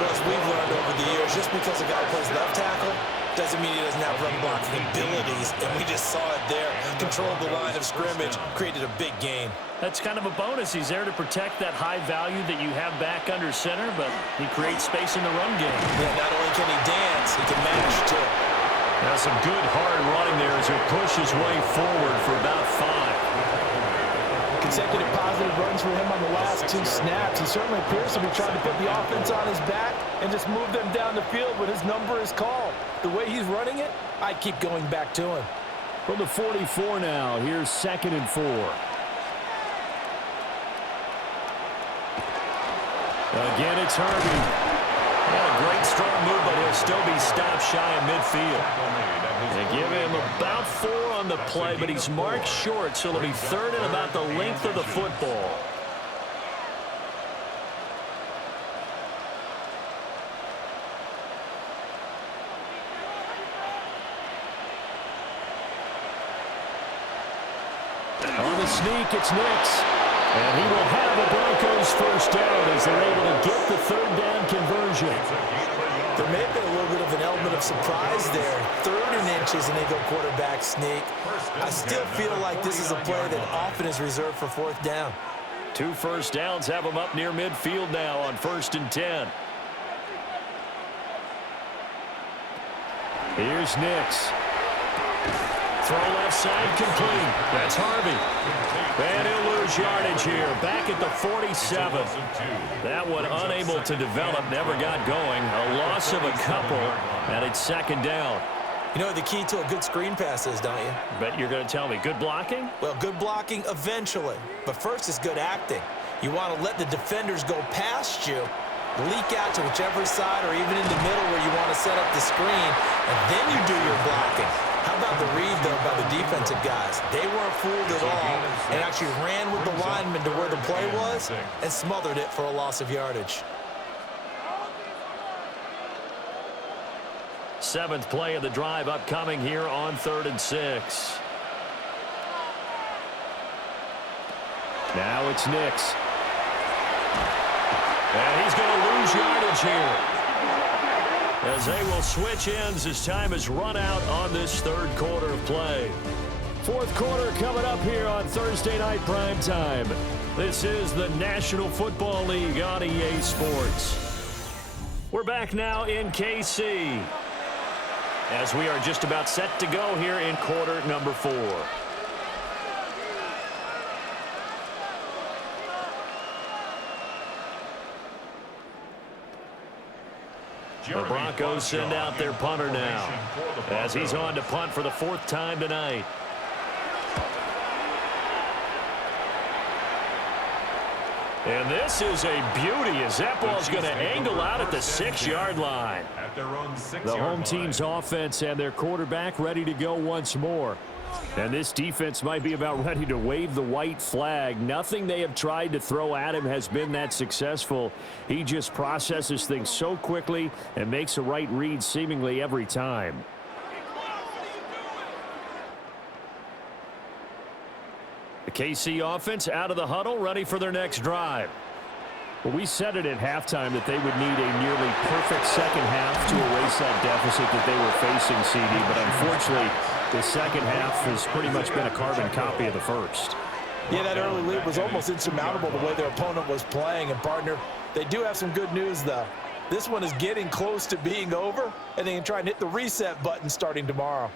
Well, as we've learned over the years, just because a guy plays left tackle doesn't mean he doesn't have run blocking abilities, and we just saw it there. Controlled the line of scrimmage, created a big gain. That's kind of a bonus. He's there to protect that high value that you have back under center, but he creates space in the run game. Yeah, not only can he dance, he can mash too. Now some good hard running there as he pushes his way forward for about 5. Consecutive positive runs for him on the last 2 snaps. He certainly appears to be trying to put the offense on his back and just move them down the field when his number is called. The way he's running it, I'd keep going back to him. From the 44 now, here's 2nd and 4. Again, it's Harvey. A great strong move, but he'll still be stopped shy of midfield. They give him about 4 on the play, but he's marked short, so it'll be 3rd and about the length of the football. On the sneak, it's Nix. And he will have the Broncos first down as they're able to get the 3rd down conversion. There may have been a little bit of an element of surprise there. 3rd and inches, and they go quarterback sneak. I still feel like this is a play that often is reserved for 4th down. 2 first downs have him up near midfield now on 1st and 10. Here's Nix. Throw left side complete. That's Harvey. And he'll lose yardage here. Back at the 47. That one unable to develop. Never got going. A loss of a couple. And it's 2nd down. You know what the key to a good screen pass is, don't you? Bet you're going to tell me. Good blocking? Well, good blocking eventually. But first is good acting. You want to let the defenders go past you, leak out to whichever side or even in the middle where you want to set up the screen, and then you do your blocking. How about the read, though, by the defensive guys? They weren't fooled at all and actually ran with the lineman to where the play was and smothered it for a loss of yardage. 7th play of the drive upcoming here on 3rd and 6. Now it's Nix. And he's going to lose yardage here, as they will switch ends as time has run out on this 3rd quarter of play. 4th quarter coming up here on Thursday night primetime. This is the National Football League on EA Sports. We're back now in KC, as we are just about set to go here in quarter number 4. The Broncos send out their punter now as he's on to punt for the 4th time tonight. And this is a beauty as that ball's going to angle out at the 6-yard line. The home team's offense and their quarterback ready to go once more. And this defense might be about ready to wave the white flag. Nothing they have tried to throw at him has been that successful. He just processes things so quickly and makes a right read seemingly every time. The KC offense out of the huddle, ready for their next drive. Well, we said it at halftime that they would need a nearly perfect second half to erase that deficit that they were facing, CD. But unfortunately, the second half has pretty much been a carbon copy of the first. Yeah, that early lead was almost insurmountable the way their opponent was playing. And, partner, they do have some good news, though. This one is getting close to being over, and they can try and hit the reset button starting tomorrow.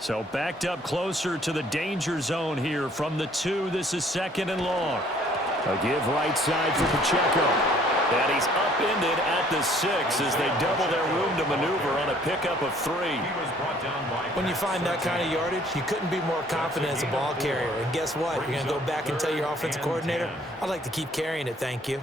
So backed up closer to the danger zone here from the 2. This is 2nd and long. A give right side for Pacheco. And he's upended at the 6 as they double their room to maneuver on a pickup of 3. When you find that kind of yardage, you couldn't be more confident as a ball carrier. And guess what? You're going to go back and tell your offensive coordinator, I'd like to keep carrying it, thank you.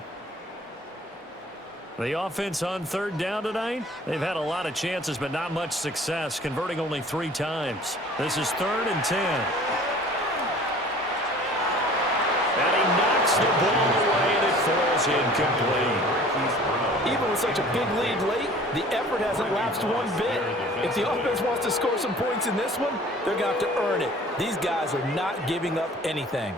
The offense on 3rd down tonight, they've had a lot of chances but not much success, converting only 3 times. This is 3rd and 10. And he knocks the ball away and it falls incomplete. Even with such a big lead late, the effort hasn't lapsed one bit. If the offense wants to score some points in this one, they're going to have to earn it. These guys are not giving up anything.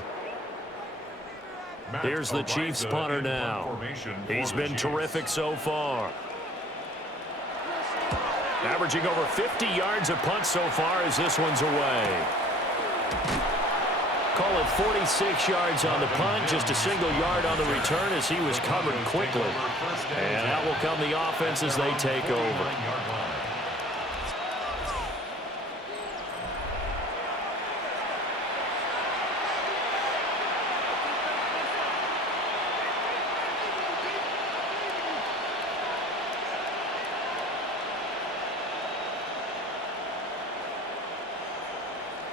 Here's the Chiefs punter now. He's been terrific so far. Averaging over 50 yards a punt so far as this one's away. Call it 46 yards on the punt, just a single yard on the return as he was covered quickly. And out will come the offense as they take over.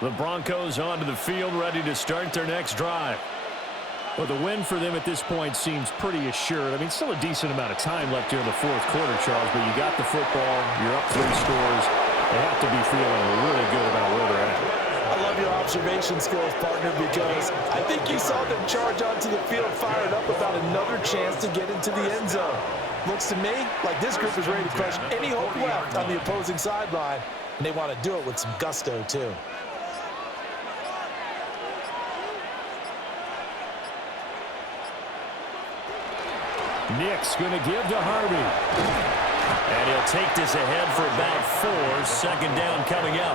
The Broncos onto the field, ready to start their next drive. Well, the win for them at this point seems pretty assured. I mean, still a decent amount of time left here in the 4th quarter, Charles, but you got the football, you're up 3 scores. They have to be feeling really good about where they're at. I love your observation skills, partner, because I think you saw them charge onto the field, fired up about another chance to get into the end zone. Looks to me like this group is ready to crush any hope left on the opposing sideline, and they want to do it with some gusto, too. Nick's going to give to Harvey. And he'll take this ahead for about 4. 2nd down coming up.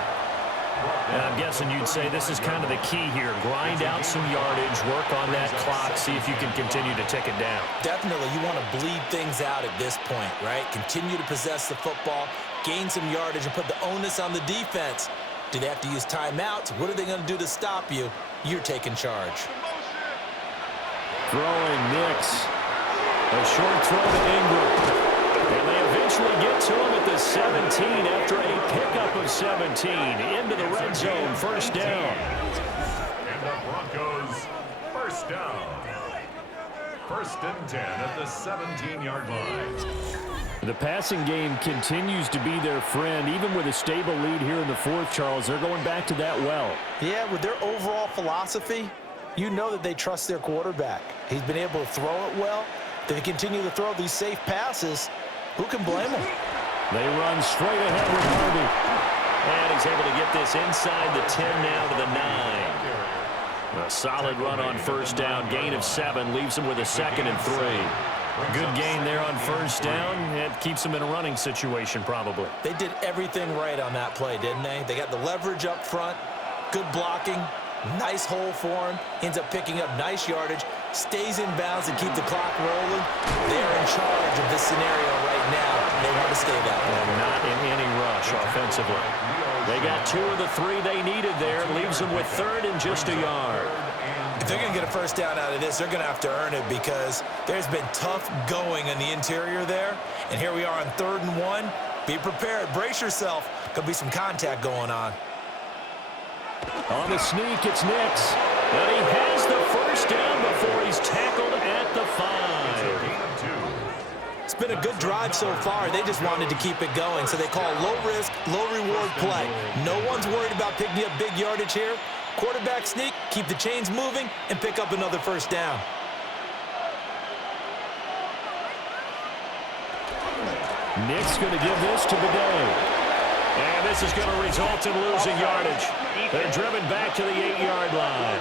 And I'm guessing you'd say this is kind of the key here. Grind out some yardage, work on that clock, see if you can continue to tick it down. Definitely, you want to bleed things out at this point, right? Continue to possess the football, gain some yardage, and put the onus on the defense. Do they have to use timeouts? What are they going to do to stop you? You're taking charge. Throwing Nix. A short throw to Ingram. And they eventually get to him at the 17 after a pickup of 17. Into the red zone, 1st down. And the Broncos, 1st down. 1st and 10 at the 17-yard line. The passing game continues to be their friend. Even with a stable lead here in the 4th, Charles, they're going back to that well. Yeah, with their overall philosophy, you know that they trust their quarterback. He's been able to throw it well. They continue to throw these safe passes. Who can blame them? They run straight ahead with Harvey. And he's able to get this inside the 10 now to the 9. A solid run on 1st down. Gain of 7 leaves him with a 2nd and 3. Good gain there on 1st down. It keeps them in a running situation probably. They did everything right on that play, didn't they? They got the leverage up front, good blocking, nice hole for him. Ends up picking up nice yardage, stays in bounds to keep the clock rolling. They're in charge of this scenario right now. They want to stay that way. And not in any rush offensively. They got 2 of the 3 they needed there. Leaves them with 3rd and just a yard. If they're going to get a first down out of this, they're going to have to earn it because there's been tough going in the interior there. And here we are on 3rd and 1. Be prepared. Brace yourself. Could be some contact going on. On the sneak, it's Nix. And he has the first down before he's tackled at the 5. It's been a good drive so far. They just wanted to keep it going, so they call low-risk, low-reward play. No one's worried about picking up big yardage here. Quarterback sneak, keep the chains moving, and pick up another first down. Nick's going to give this to Bidet. And this is going to result in losing yardage. They're driven back to the 8-yard line.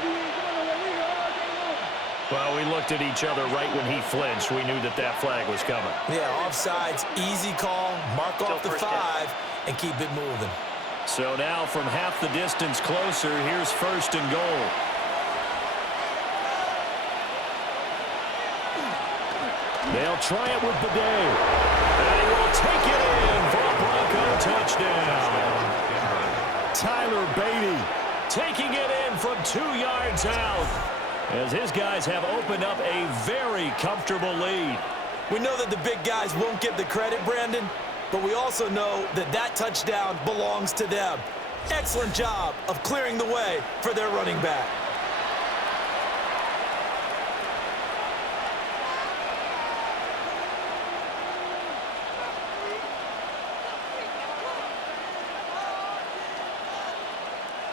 Well, we looked at each other right when he flinched. We knew that that flag was coming. Yeah, offsides, easy call, mark off the 5, and keep it moving. So now from half the distance closer, here's 1st and goal. They'll try it with Bidet. And he will take it in for a Bronco touchdown. Tyler Beatty taking it in from 2 yards out as his guys have opened up a very comfortable lead. We know that the big guys won't get the credit, Brandon, but we also know that that touchdown belongs to them. Excellent job of clearing the way for their running back.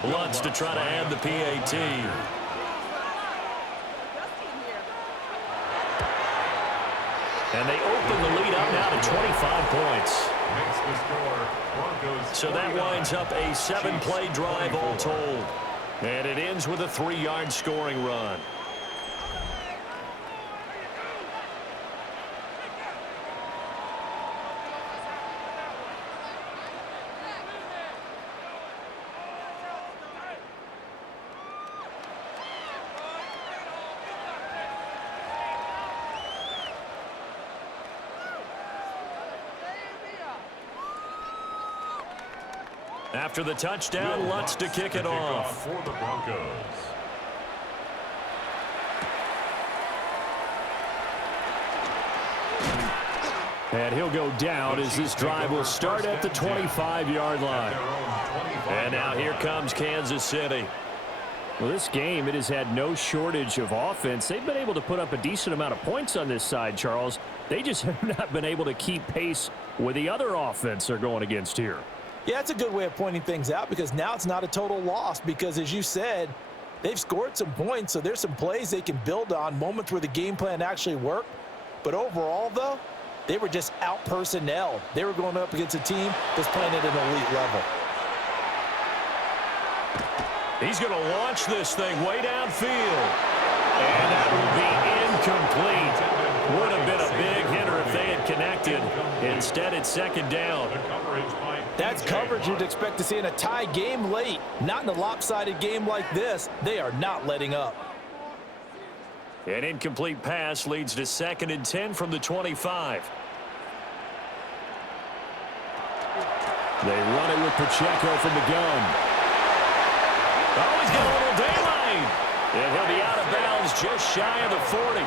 Lutz to try to add the PAT. And they open the lead up now to 25 points. So that winds up a 7-play drive all told. And it ends with a 3-yard scoring run. After the touchdown, Lutz to kick it off. For the Broncos. And he'll go down as this drive will start at the 25-yard line. And now here comes Kansas City. Well, this game, it has had no shortage of offense. They've been able to put up a decent amount of points on this side, Charles. They just have not been able to keep pace with the other offense they're going against here. Yeah, that's a good way of pointing things out because now it's not a total loss because, as you said, they've scored some points, so there's some plays they can build on, moments where the game plan actually worked. But overall, though, they were just out-personnelled. They were going up against a team that's playing at an elite level. He's going to launch this thing way downfield. And that will be incomplete. Would have been a big hitter if they had connected. Instead, it's 2nd down. That's coverage you'd expect to see in a tie game late. Not in a lopsided game like this. They are not letting up. An incomplete pass leads to 2nd and 10 from the 25. They run it with Pacheco from the gun. Oh, he's got a little daylight. And he'll be out of bounds just shy of the 40.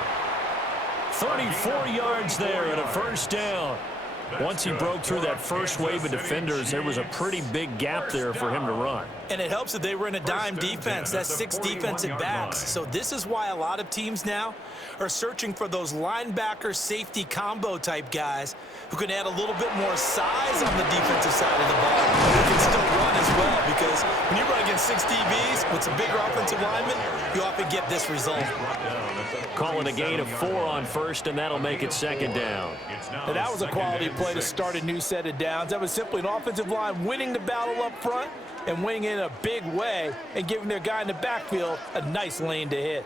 34 yards there and a 1st down. Once he broke through that first wave of defenders, there was a pretty big gap there for him to run. And it helps that they were in a dime defense. That's 6 defensive backs. So this is why a lot of teams now are searching for those linebacker safety combo type guys who can add a little bit more size on the defensive side of the ball. Who can still run as well, because when you run against 6 DBs with some bigger offensive linemen, you often get this result. Call it a gain of 4 on 1st, and that'll make it 2nd down. And that was a quality play to start a new set of downs. That was simply an offensive line winning the battle up front and winning in a big way and giving their guy in the backfield a nice lane to hit.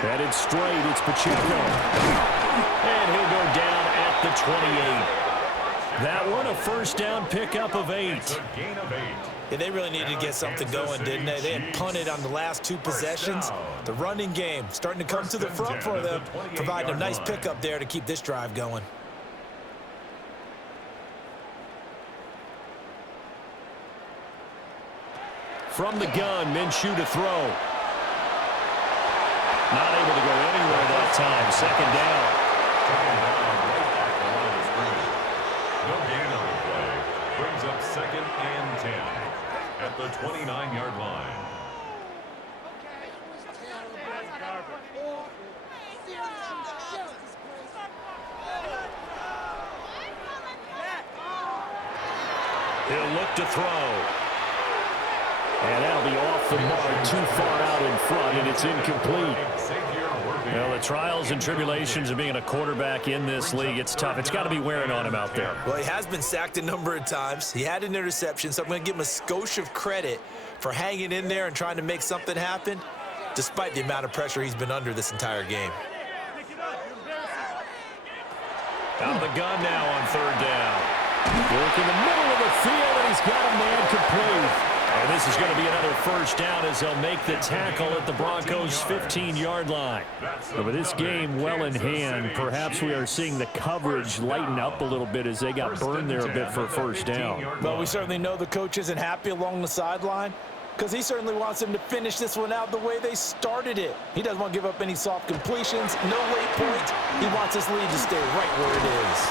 Headed straight, it's Pacheco. And he'll go down at the 28. That one a 1st down pickup of 8. Yeah, they really needed to get something going, didn't they? They had punted on the last 2 possessions. The running game starting to come to the front for them, providing a nice pickup there to keep this drive going. From the gun, Minshew to throw. Not able to go anywhere that time. Second down. Right at the line of scrimmage. No gain on the play. Brings up 2nd and 10 at the 29-yard line. He'll look to throw. And that'll be off the mark, too far out in front, and it's incomplete. Well, the trials and tribulations of being a quarterback in this league, it's tough. It's got to be wearing on him out there. Well, he has been sacked a number of times. He had an interception, so I'm going to give him a skosh of credit for hanging in there and trying to make something happen, despite the amount of pressure he's been under this entire game. Out of the gun now on 3rd down. Work in the middle of the field, and he's got a man complete. And this is going to be another first down as they'll make the tackle at the Broncos' 15-yard line. But with this game well in hand, perhaps we are seeing the coverage lighten up a little bit as they got burned there a bit for a first down. Well, we certainly know the coach isn't happy along the sideline because he certainly wants them to finish this one out the way they started it. He doesn't want to give up any soft completions, no late points. He wants his lead to stay right where it is.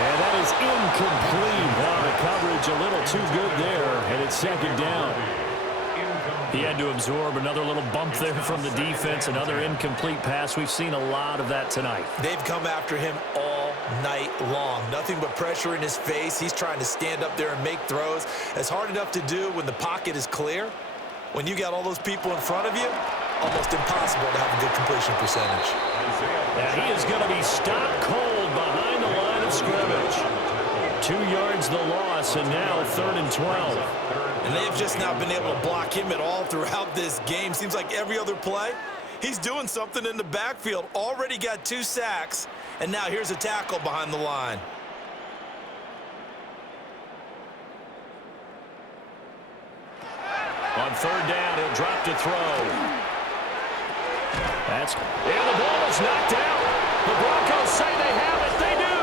And that is incomplete. Wow, the coverage a little too good there, and it's 2nd down. He had to absorb another little bump there from the defense, another incomplete pass. We've seen a lot of that tonight. They've come after him all night long. Nothing but pressure in his face. He's trying to stand up there and make throws. It's hard enough to do when the pocket is clear. When you got all those people in front of you, almost impossible to have a good completion percentage. And he is going to be stopped cold behind the line of scrimmage. 2 yards the loss, and now 3rd and 12. And they've just not been able to block him at all throughout this game. Seems like every other play, he's doing something in the backfield. Already got 2 sacks, and now here's a tackle behind the line. On 3rd down, he'll drop to throw. And the ball is knocked out. The Broncos say they have it. They do.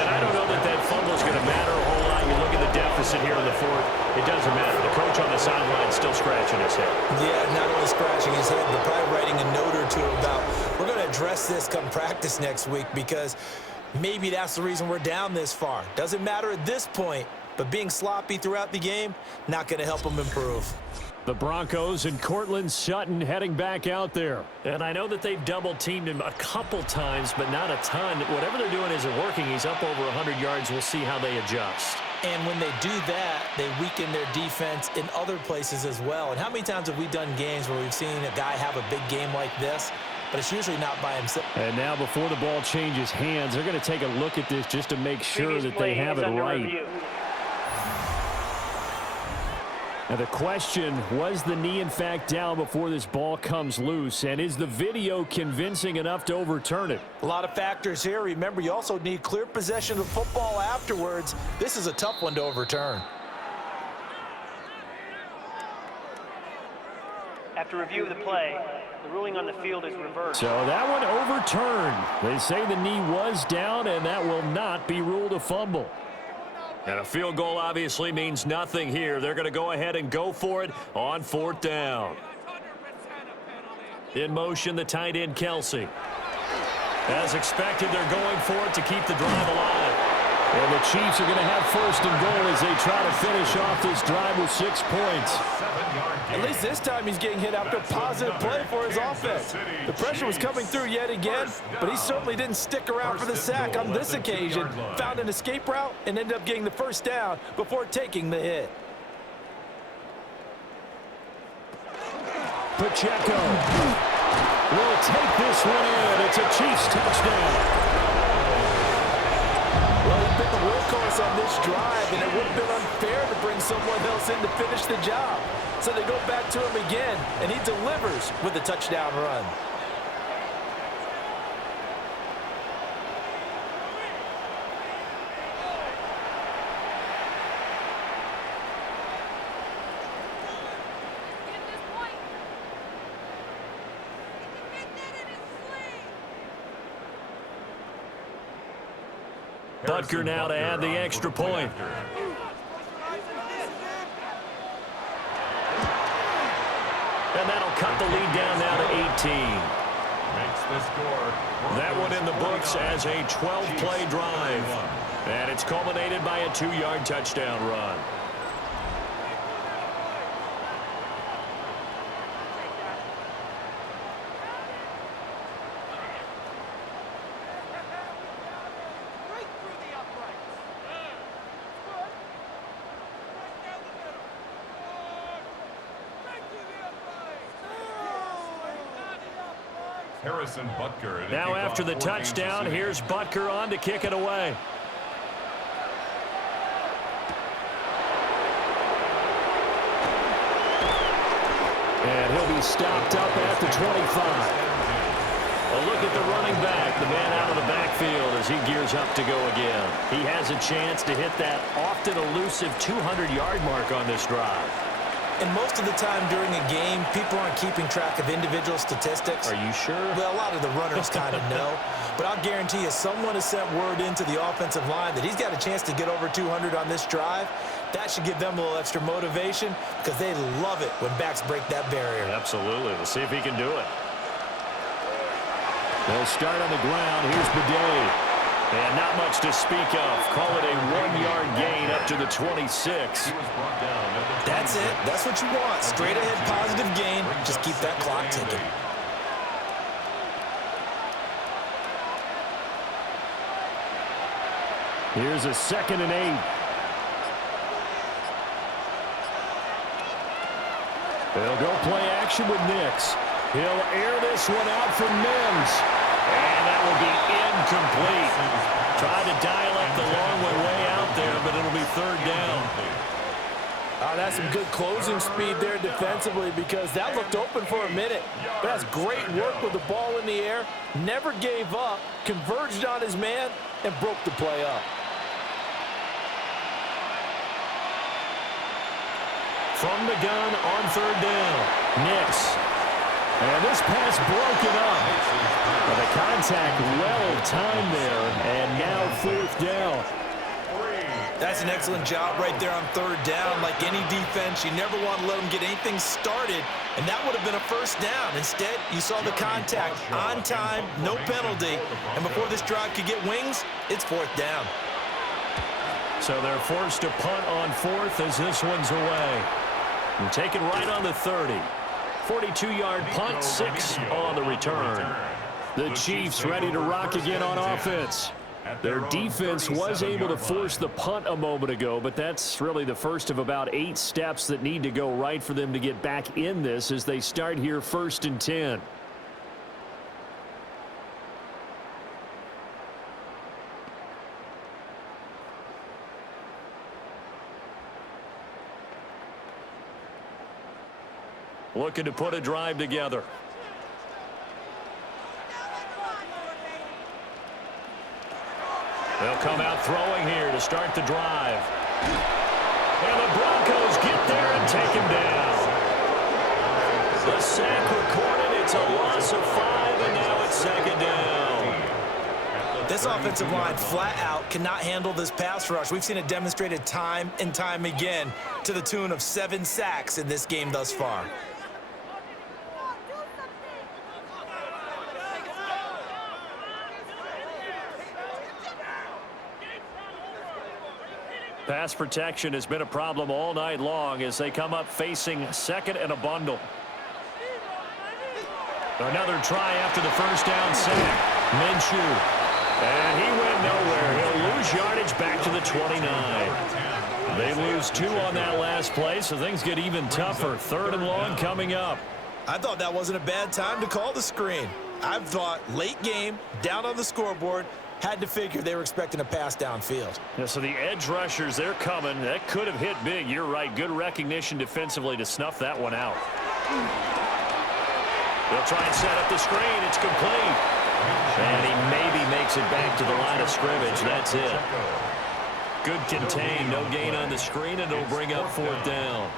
And I don't know that that fumble is going to matter a whole lot. You look at the deficit here in the 4th. It doesn't matter. The coach on the sideline is still scratching his head. Yeah, not only scratching his head, but probably writing a note or two about, we're going to address this come practice next week because maybe that's the reason we're down this far. Doesn't matter at this point, but being sloppy throughout the game, not going to help him improve. The Broncos and Cortland Sutton heading back out there. And I know that they've double-teamed him a couple times, but not a ton. Whatever they're doing isn't working. He's up over 100 yards. We'll see how they adjust. And when they do that, they weaken their defense in other places as well. And how many times have we done games where we've seen a guy have a big game like this, but it's usually not by himself. And now before the ball changes hands, they're going to take a look at this just to make sure that they have it right. Now the question, was the knee in fact down before this ball comes loose? And is the video convincing enough to overturn it? A lot of factors here. Remember, you also need clear possession of football afterwards. This is a tough one to overturn. After review of the play, the ruling on the field is reversed. So that one overturned. They say the knee was down, and that will not be ruled a fumble. And a field goal obviously means nothing here. They're going to go ahead and go for it on 4th down. In motion, the tight end, Kelsey. As expected, they're going for it to keep the drive alive. And the Chiefs are going to have 1st and goal as they try to finish off this drive with 6 points. At least this time he's getting hit after a positive play for his offense. The pressure was coming through yet again, but he certainly didn't stick around for the sack on this occasion. Found an escape route and ended up getting the 1st down before taking the hit. Pacheco will take this one in. It's a Chiefs touchdown. Well, he's been the workhorse on this drive, and it would have been unfair to bring someone else in to finish the job. So they go back to him again, and he delivers with a touchdown run. Butker now to add the extra point. And that'll cut the lead down now to 18. Makes the score. That one in the books as a 12-play drive. And it's culminated by a 2-yard touchdown run. Harrison Butker. Now after the touchdown, here's Butker on to kick it away. And he'll be stopped up at the 25. A look at the running back, the man out of the backfield as he gears up to go again. He has a chance to hit that often elusive 200-yard mark on this drive. And most of the time during a game, people aren't keeping track of individual statistics. Are you sure? Well, a lot of the runners kind of know. But I'll guarantee you, someone has sent word into the offensive line that he's got a chance to get over 200 on this drive. That should give them a little extra motivation because they love it when backs break that barrier. Absolutely. We'll see if he can do it. They'll start on the ground. Here's Bidet. And not much to speak of. Call it a 1-yard gain up to the 26. That's it. That's what you want. Straight ahead positive gain. Just keep that clock ticking. Here's a 2nd and 8. They'll go play action with Nix. He'll air this one out for Mims. And that will be incomplete. Tried to dial up the long way out there, but it'll be 3rd down. Oh, that's some good closing speed there defensively because that looked open for a minute. But that's great work with the ball in the air. Never gave up, converged on his man, and broke the play up. From the gun on 3rd down. Nix. And this pass broken up. But the contact well timed there, and now 4th down. That's an excellent job right there on 3rd down. Like any defense, you never want to let them get anything started, and that would have been a 1st down. Instead, you saw the contact on time, no penalty, and before this drive could get wings, it's 4th down. So they're forced to punt on 4th as this one's away. And taken right on the 30. 42-yard punt, 6 on the return. The Chiefs ready to rock again on offense. Their defense was able to force the punt a moment ago, but that's really the first of about 8 steps that need to go right for them to get back in this as they start here 1st and 10. Looking to put a drive together. They'll come out throwing here to start the drive. And the Broncos get there and take him down. The sack recorded. It's a loss of 5, and now it's 2nd down. This offensive line flat out cannot handle this pass rush. We've seen it demonstrated time and time again to the tune of 7 sacks in this game thus far. Pass protection has been a problem all night long as they come up facing 2nd and a bundle. Another try after the 1st down sack. Minshew. And he went nowhere. He'll lose yardage back to the 29. They lose 2 on that last play, so things get even tougher. 3rd and long coming up. I thought that wasn't a bad time to call the screen. I thought late game, down on the scoreboard, had to figure they were expecting a pass downfield. Yeah, so the edge rushers, they're coming. That could have hit big. You're right. Good recognition defensively to snuff that one out. They'll try and set up the screen. It's complete. And he maybe makes it back to the line of scrimmage. That's it. Good contain. No gain on the screen, and it'll bring up 4th down.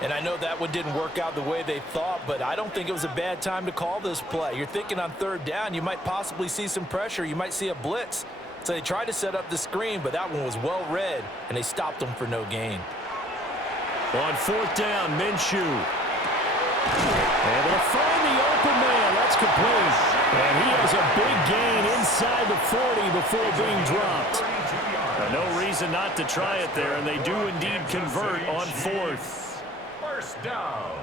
And I know that one didn't work out the way they thought, but I don't think it was a bad time to call this play. You're thinking on 3rd down, you might possibly see some pressure. You might see a blitz. So they tried to set up the screen, but that one was well read, and they stopped them for no gain. On 4th down, Minshew. Able to find the open man. That's complete. And he has a big gain inside the 40 before being dropped. No reason not to try it there, and they do indeed convert on 4th. First down.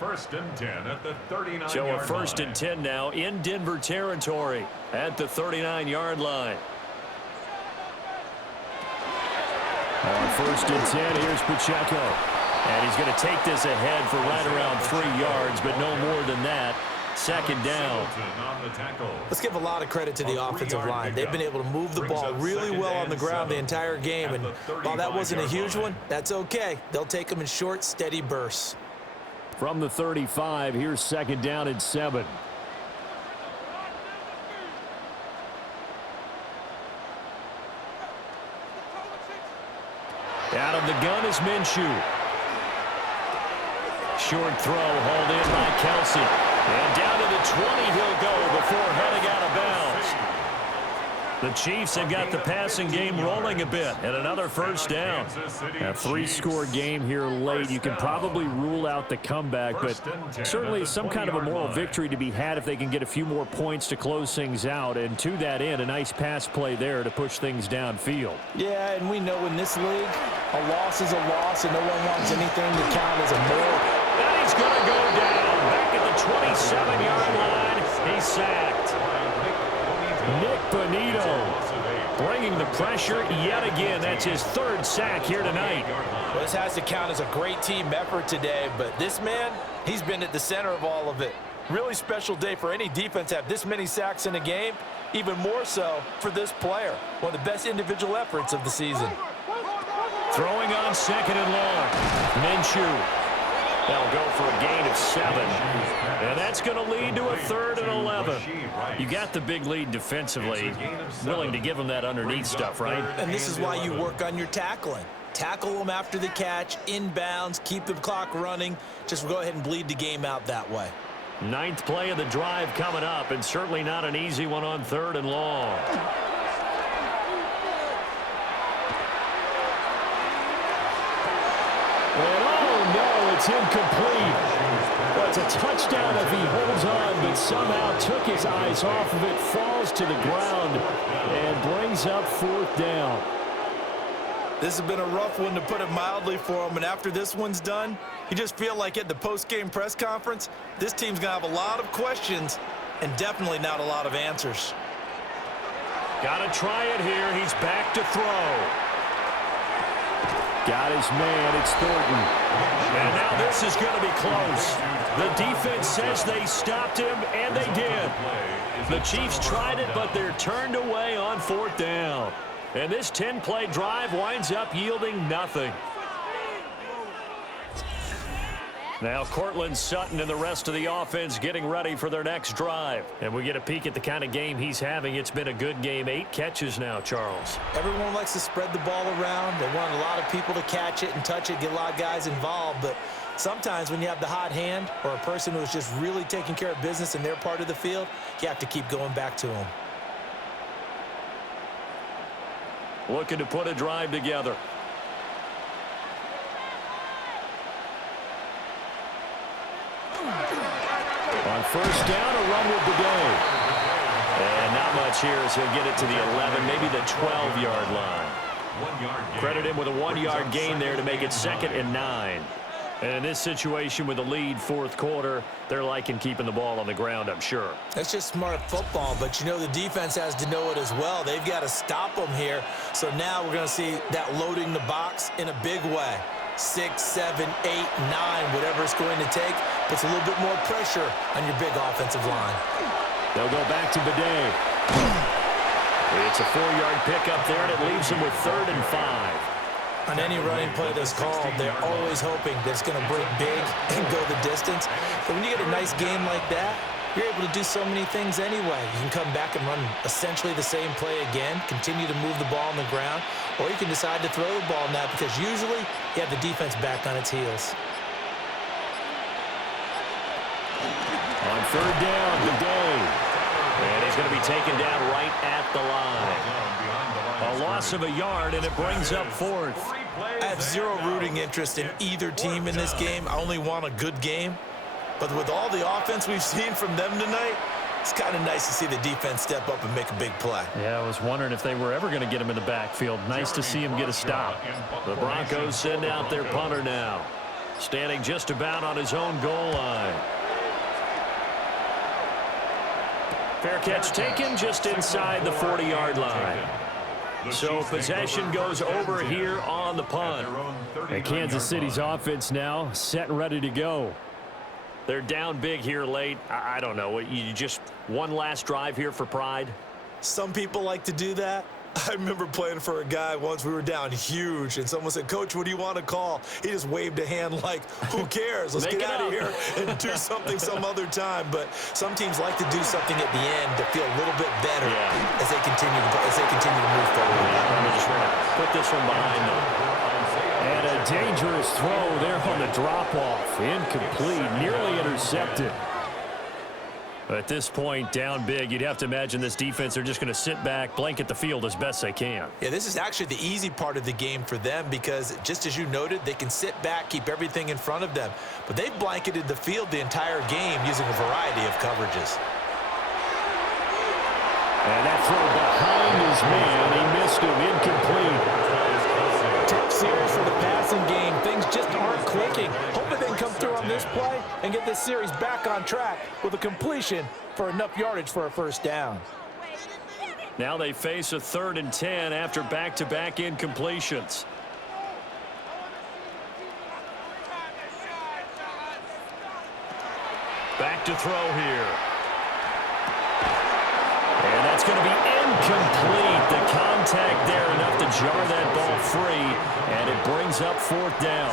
1st and 10 at the 39-yard line. So a 1st and 10 now in Denver territory at the 39-yard line. On 1st and 10, here's Pacheco. And he's going to take this ahead for right around 3 yards, but no more than that. 2nd down. Let's give a lot of credit to the offensive line. They've been able to move the ball really well on the ground the entire game. And while that wasn't a huge one, that's okay. They'll take them in short, steady bursts. From the 35, here's 2nd down and 7. Out of the gun is Minshew. Short throw hauled in by Kelsey. And down to the 20 he'll go before heading out of bounds. The Chiefs have got the passing game rolling a bit, and another 1st down. A 3-score game here late. You can probably rule out the comeback, but certainly some kind of a moral victory to be had if they can get a few more points to close things out. And to that end, a nice pass play there to push things downfield. Yeah, and we know in this league, a loss is a loss, and no one wants anything to count as a moral. And he's going to go down back at the 27-yard line. He's sacked. Nick Bonito bringing the pressure yet again. That's his 3rd sack here tonight. Well, this has to count as a great team effort today, but this man, he's been at the center of all of it. Really special day for any defense to have this many sacks in a game, even more so for this player. One of the best individual efforts of the season. Throwing on 2nd and long. Minshew. They'll go for a gain of 7. And that's going to lead to a 3rd and 11. You got the big lead defensively. Willing to give them that underneath stuff, right? And this is why you work on your tackling. Tackle them after the catch, inbounds, keep the clock running. Just go ahead and bleed the game out that way. 9th play of the drive coming up, and certainly not an easy one on 3rd and long. It's incomplete. Well, it's a touchdown if he holds on, but somehow took his eyes off of it, falls to the ground, and brings up 4th down. This has been a rough one, to put it mildly, for him, and after this one's done, you just feel like at the post-game press conference, this team's going to have a lot of questions and definitely not a lot of answers. Got to try it here. He's back to throw. Got his man. It's Thornton. And now this is going to be close. The defense says they stopped him, and they did. The Chiefs tried it, but they're turned away on 4th down. And this 10-play drive winds up yielding nothing. Now Cortland Sutton and the rest of the offense getting ready for their next drive. And we get a peek at the kind of game he's having. It's been a good game. 8 catches now, Charles. Everyone likes to spread the ball around. They want a lot of people to catch it and touch it, get a lot of guys involved. But sometimes when you have the hot hand or a person who's just really taking care of business in their part of the field, you have to keep going back to them. Looking to put a drive together. On 1st down, a run with the day. And not much here as he'll get it to the 11, maybe the 12-yard line. Credit him with a 1-yard gain there to make it 2nd and 9. And in this situation with the lead 4th quarter, they're liking keeping the ball on the ground, I'm sure. That's just smart football, but you know the defense has to know it as well. They've got to stop them here. So now we're going to see that loading the box in a big way. 6, 7, 8, 9, whatever it's going to take, puts a little bit more pressure on your big offensive line. They'll go back to Bidet. It's a 4-yard pickup there, and it leaves them with 3rd and 5. On any running play that's called, they're always hoping that it's going to break big and go the distance. But when you get a nice game like that, you're able to do so many things anyway. You can come back and run essentially the same play again, continue to move the ball on the ground, or you can decide to throw the ball now because usually you have the defense back on its heels. On 3rd down, Bidet. And he's going to be taken down right at the line. A loss of a yard, and it brings up 4th. I have zero rooting interest in either team in this game. I only want a good game. But with all the offense we've seen from them tonight, it's kind of nice to see the defense step up and make a big play. Yeah, I was wondering if they were ever going to get him in the backfield. Nice to see him get a stop. The Broncos send out their punter now, standing just about on his own goal line. Fair catch taken just inside the 40-yard line. So possession goes over here on the punt. And Kansas City's offense now set and ready to go. They're down big here late. I don't know. You just one last drive here for pride? Some people like to do that. I remember playing for a guy once. We were down huge, and someone said, "Coach, what do you want to call?" He just waved a hand like, who cares? Let's get out of here and do something some other time. But some teams like to do something at the end to feel a little bit better as they continue to move forward. I'm just going to put this one behind them. And a dangerous throw there on the drop-off. Incomplete, nearly intercepted. At this point, down big, you'd have to imagine this defense, they're just going to sit back, blanket the field as best they can. Yeah, this is actually the easy part of the game for them because, just as you noted, they can sit back, keep everything in front of them. But they've blanketed the field the entire game using a variety of coverages. And that throw behind his man, he missed him, incomplete. Tough series for the passing game. Things just aren't clicking. Hoping they can come through on this play and get this series back on track with a completion for enough yardage for a first down. Now they face a 3rd and 10 after back-to-back incompletions. Back to throw here. And that's going to be incomplete. The contact there enough to jar that ball free, and it brings up 4th down.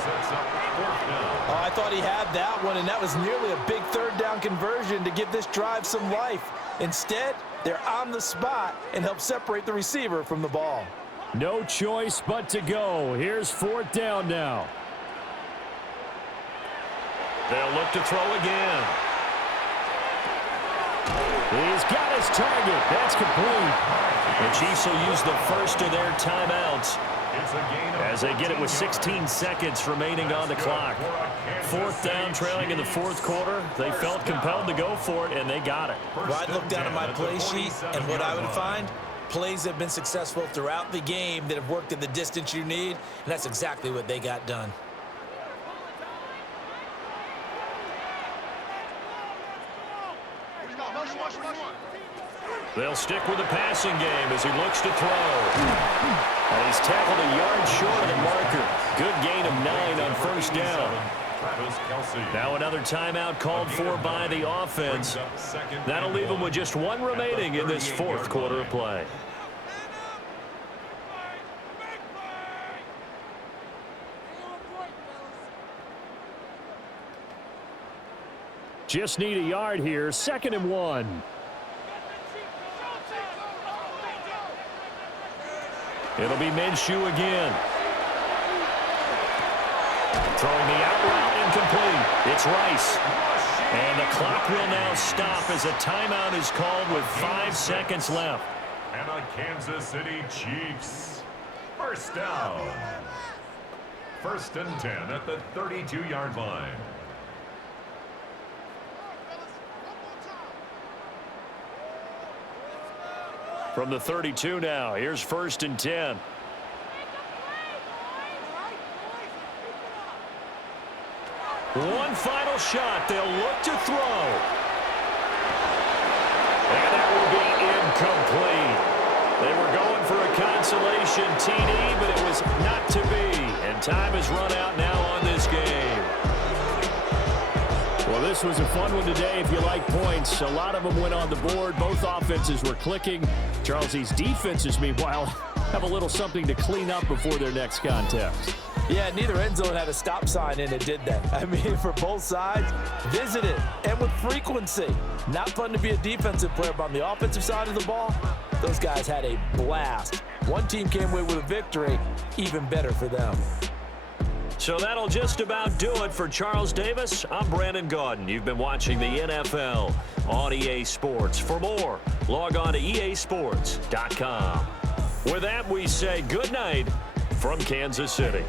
Oh, I thought he had that one, and that was nearly a big 3rd down conversion to give this drive some life. Instead, they're on the spot and help separate the receiver from the ball. No choice but to go. Here's 4th down now. They'll look to throw again. He's got his target. That's complete. The Chiefs will use the first of their timeouts as they get it with 16 seconds remaining on the clock. 4th down, trailing in the 4th quarter. They felt compelled to go for it, and they got it. Well, I'd look down at my play sheet, and what I would find, plays have been successful throughout the game that have worked in the distance you need, and that's exactly what they got done. They'll stick with the passing game as he looks to throw. And he's tackled a yard short of the marker. Good gain of 9 on 1st down. Now another timeout called for by the offense. That'll leave them with just 1 remaining in this 4th quarter of play. Just need a yard here. 2nd and 1. It'll be Minshew again. Throwing the out route, incomplete. It's Rice. And the clock will now stop as a timeout is called with 5 seconds left. And the Kansas City Chiefs. First down. 1st and 10 at the 32-yard line. From the 32 now, here's 1st and 10. One final shot. They'll look to throw. And that will be incomplete. They were going for a consolation TD, but it was not to be. And time has run out now on this game. Well, this was a fun one today if you like points. A lot of them went on the board. Both offenses were clicking. Charles, these defenses, meanwhile, have a little something to clean up before their next contest. Yeah, neither end zone had a stop sign in it, did they? I mean, for both sides, visit it, and with frequency. Not fun to be a defensive player, but on the offensive side of the ball, those guys had a blast. One team came away with a victory, even better for them. So that'll just about do it for Charles Davis. I'm Brandon Gaudin. You've been watching the NFL on EA Sports. For more, log on to easports.com. With that, we say good night from Kansas City.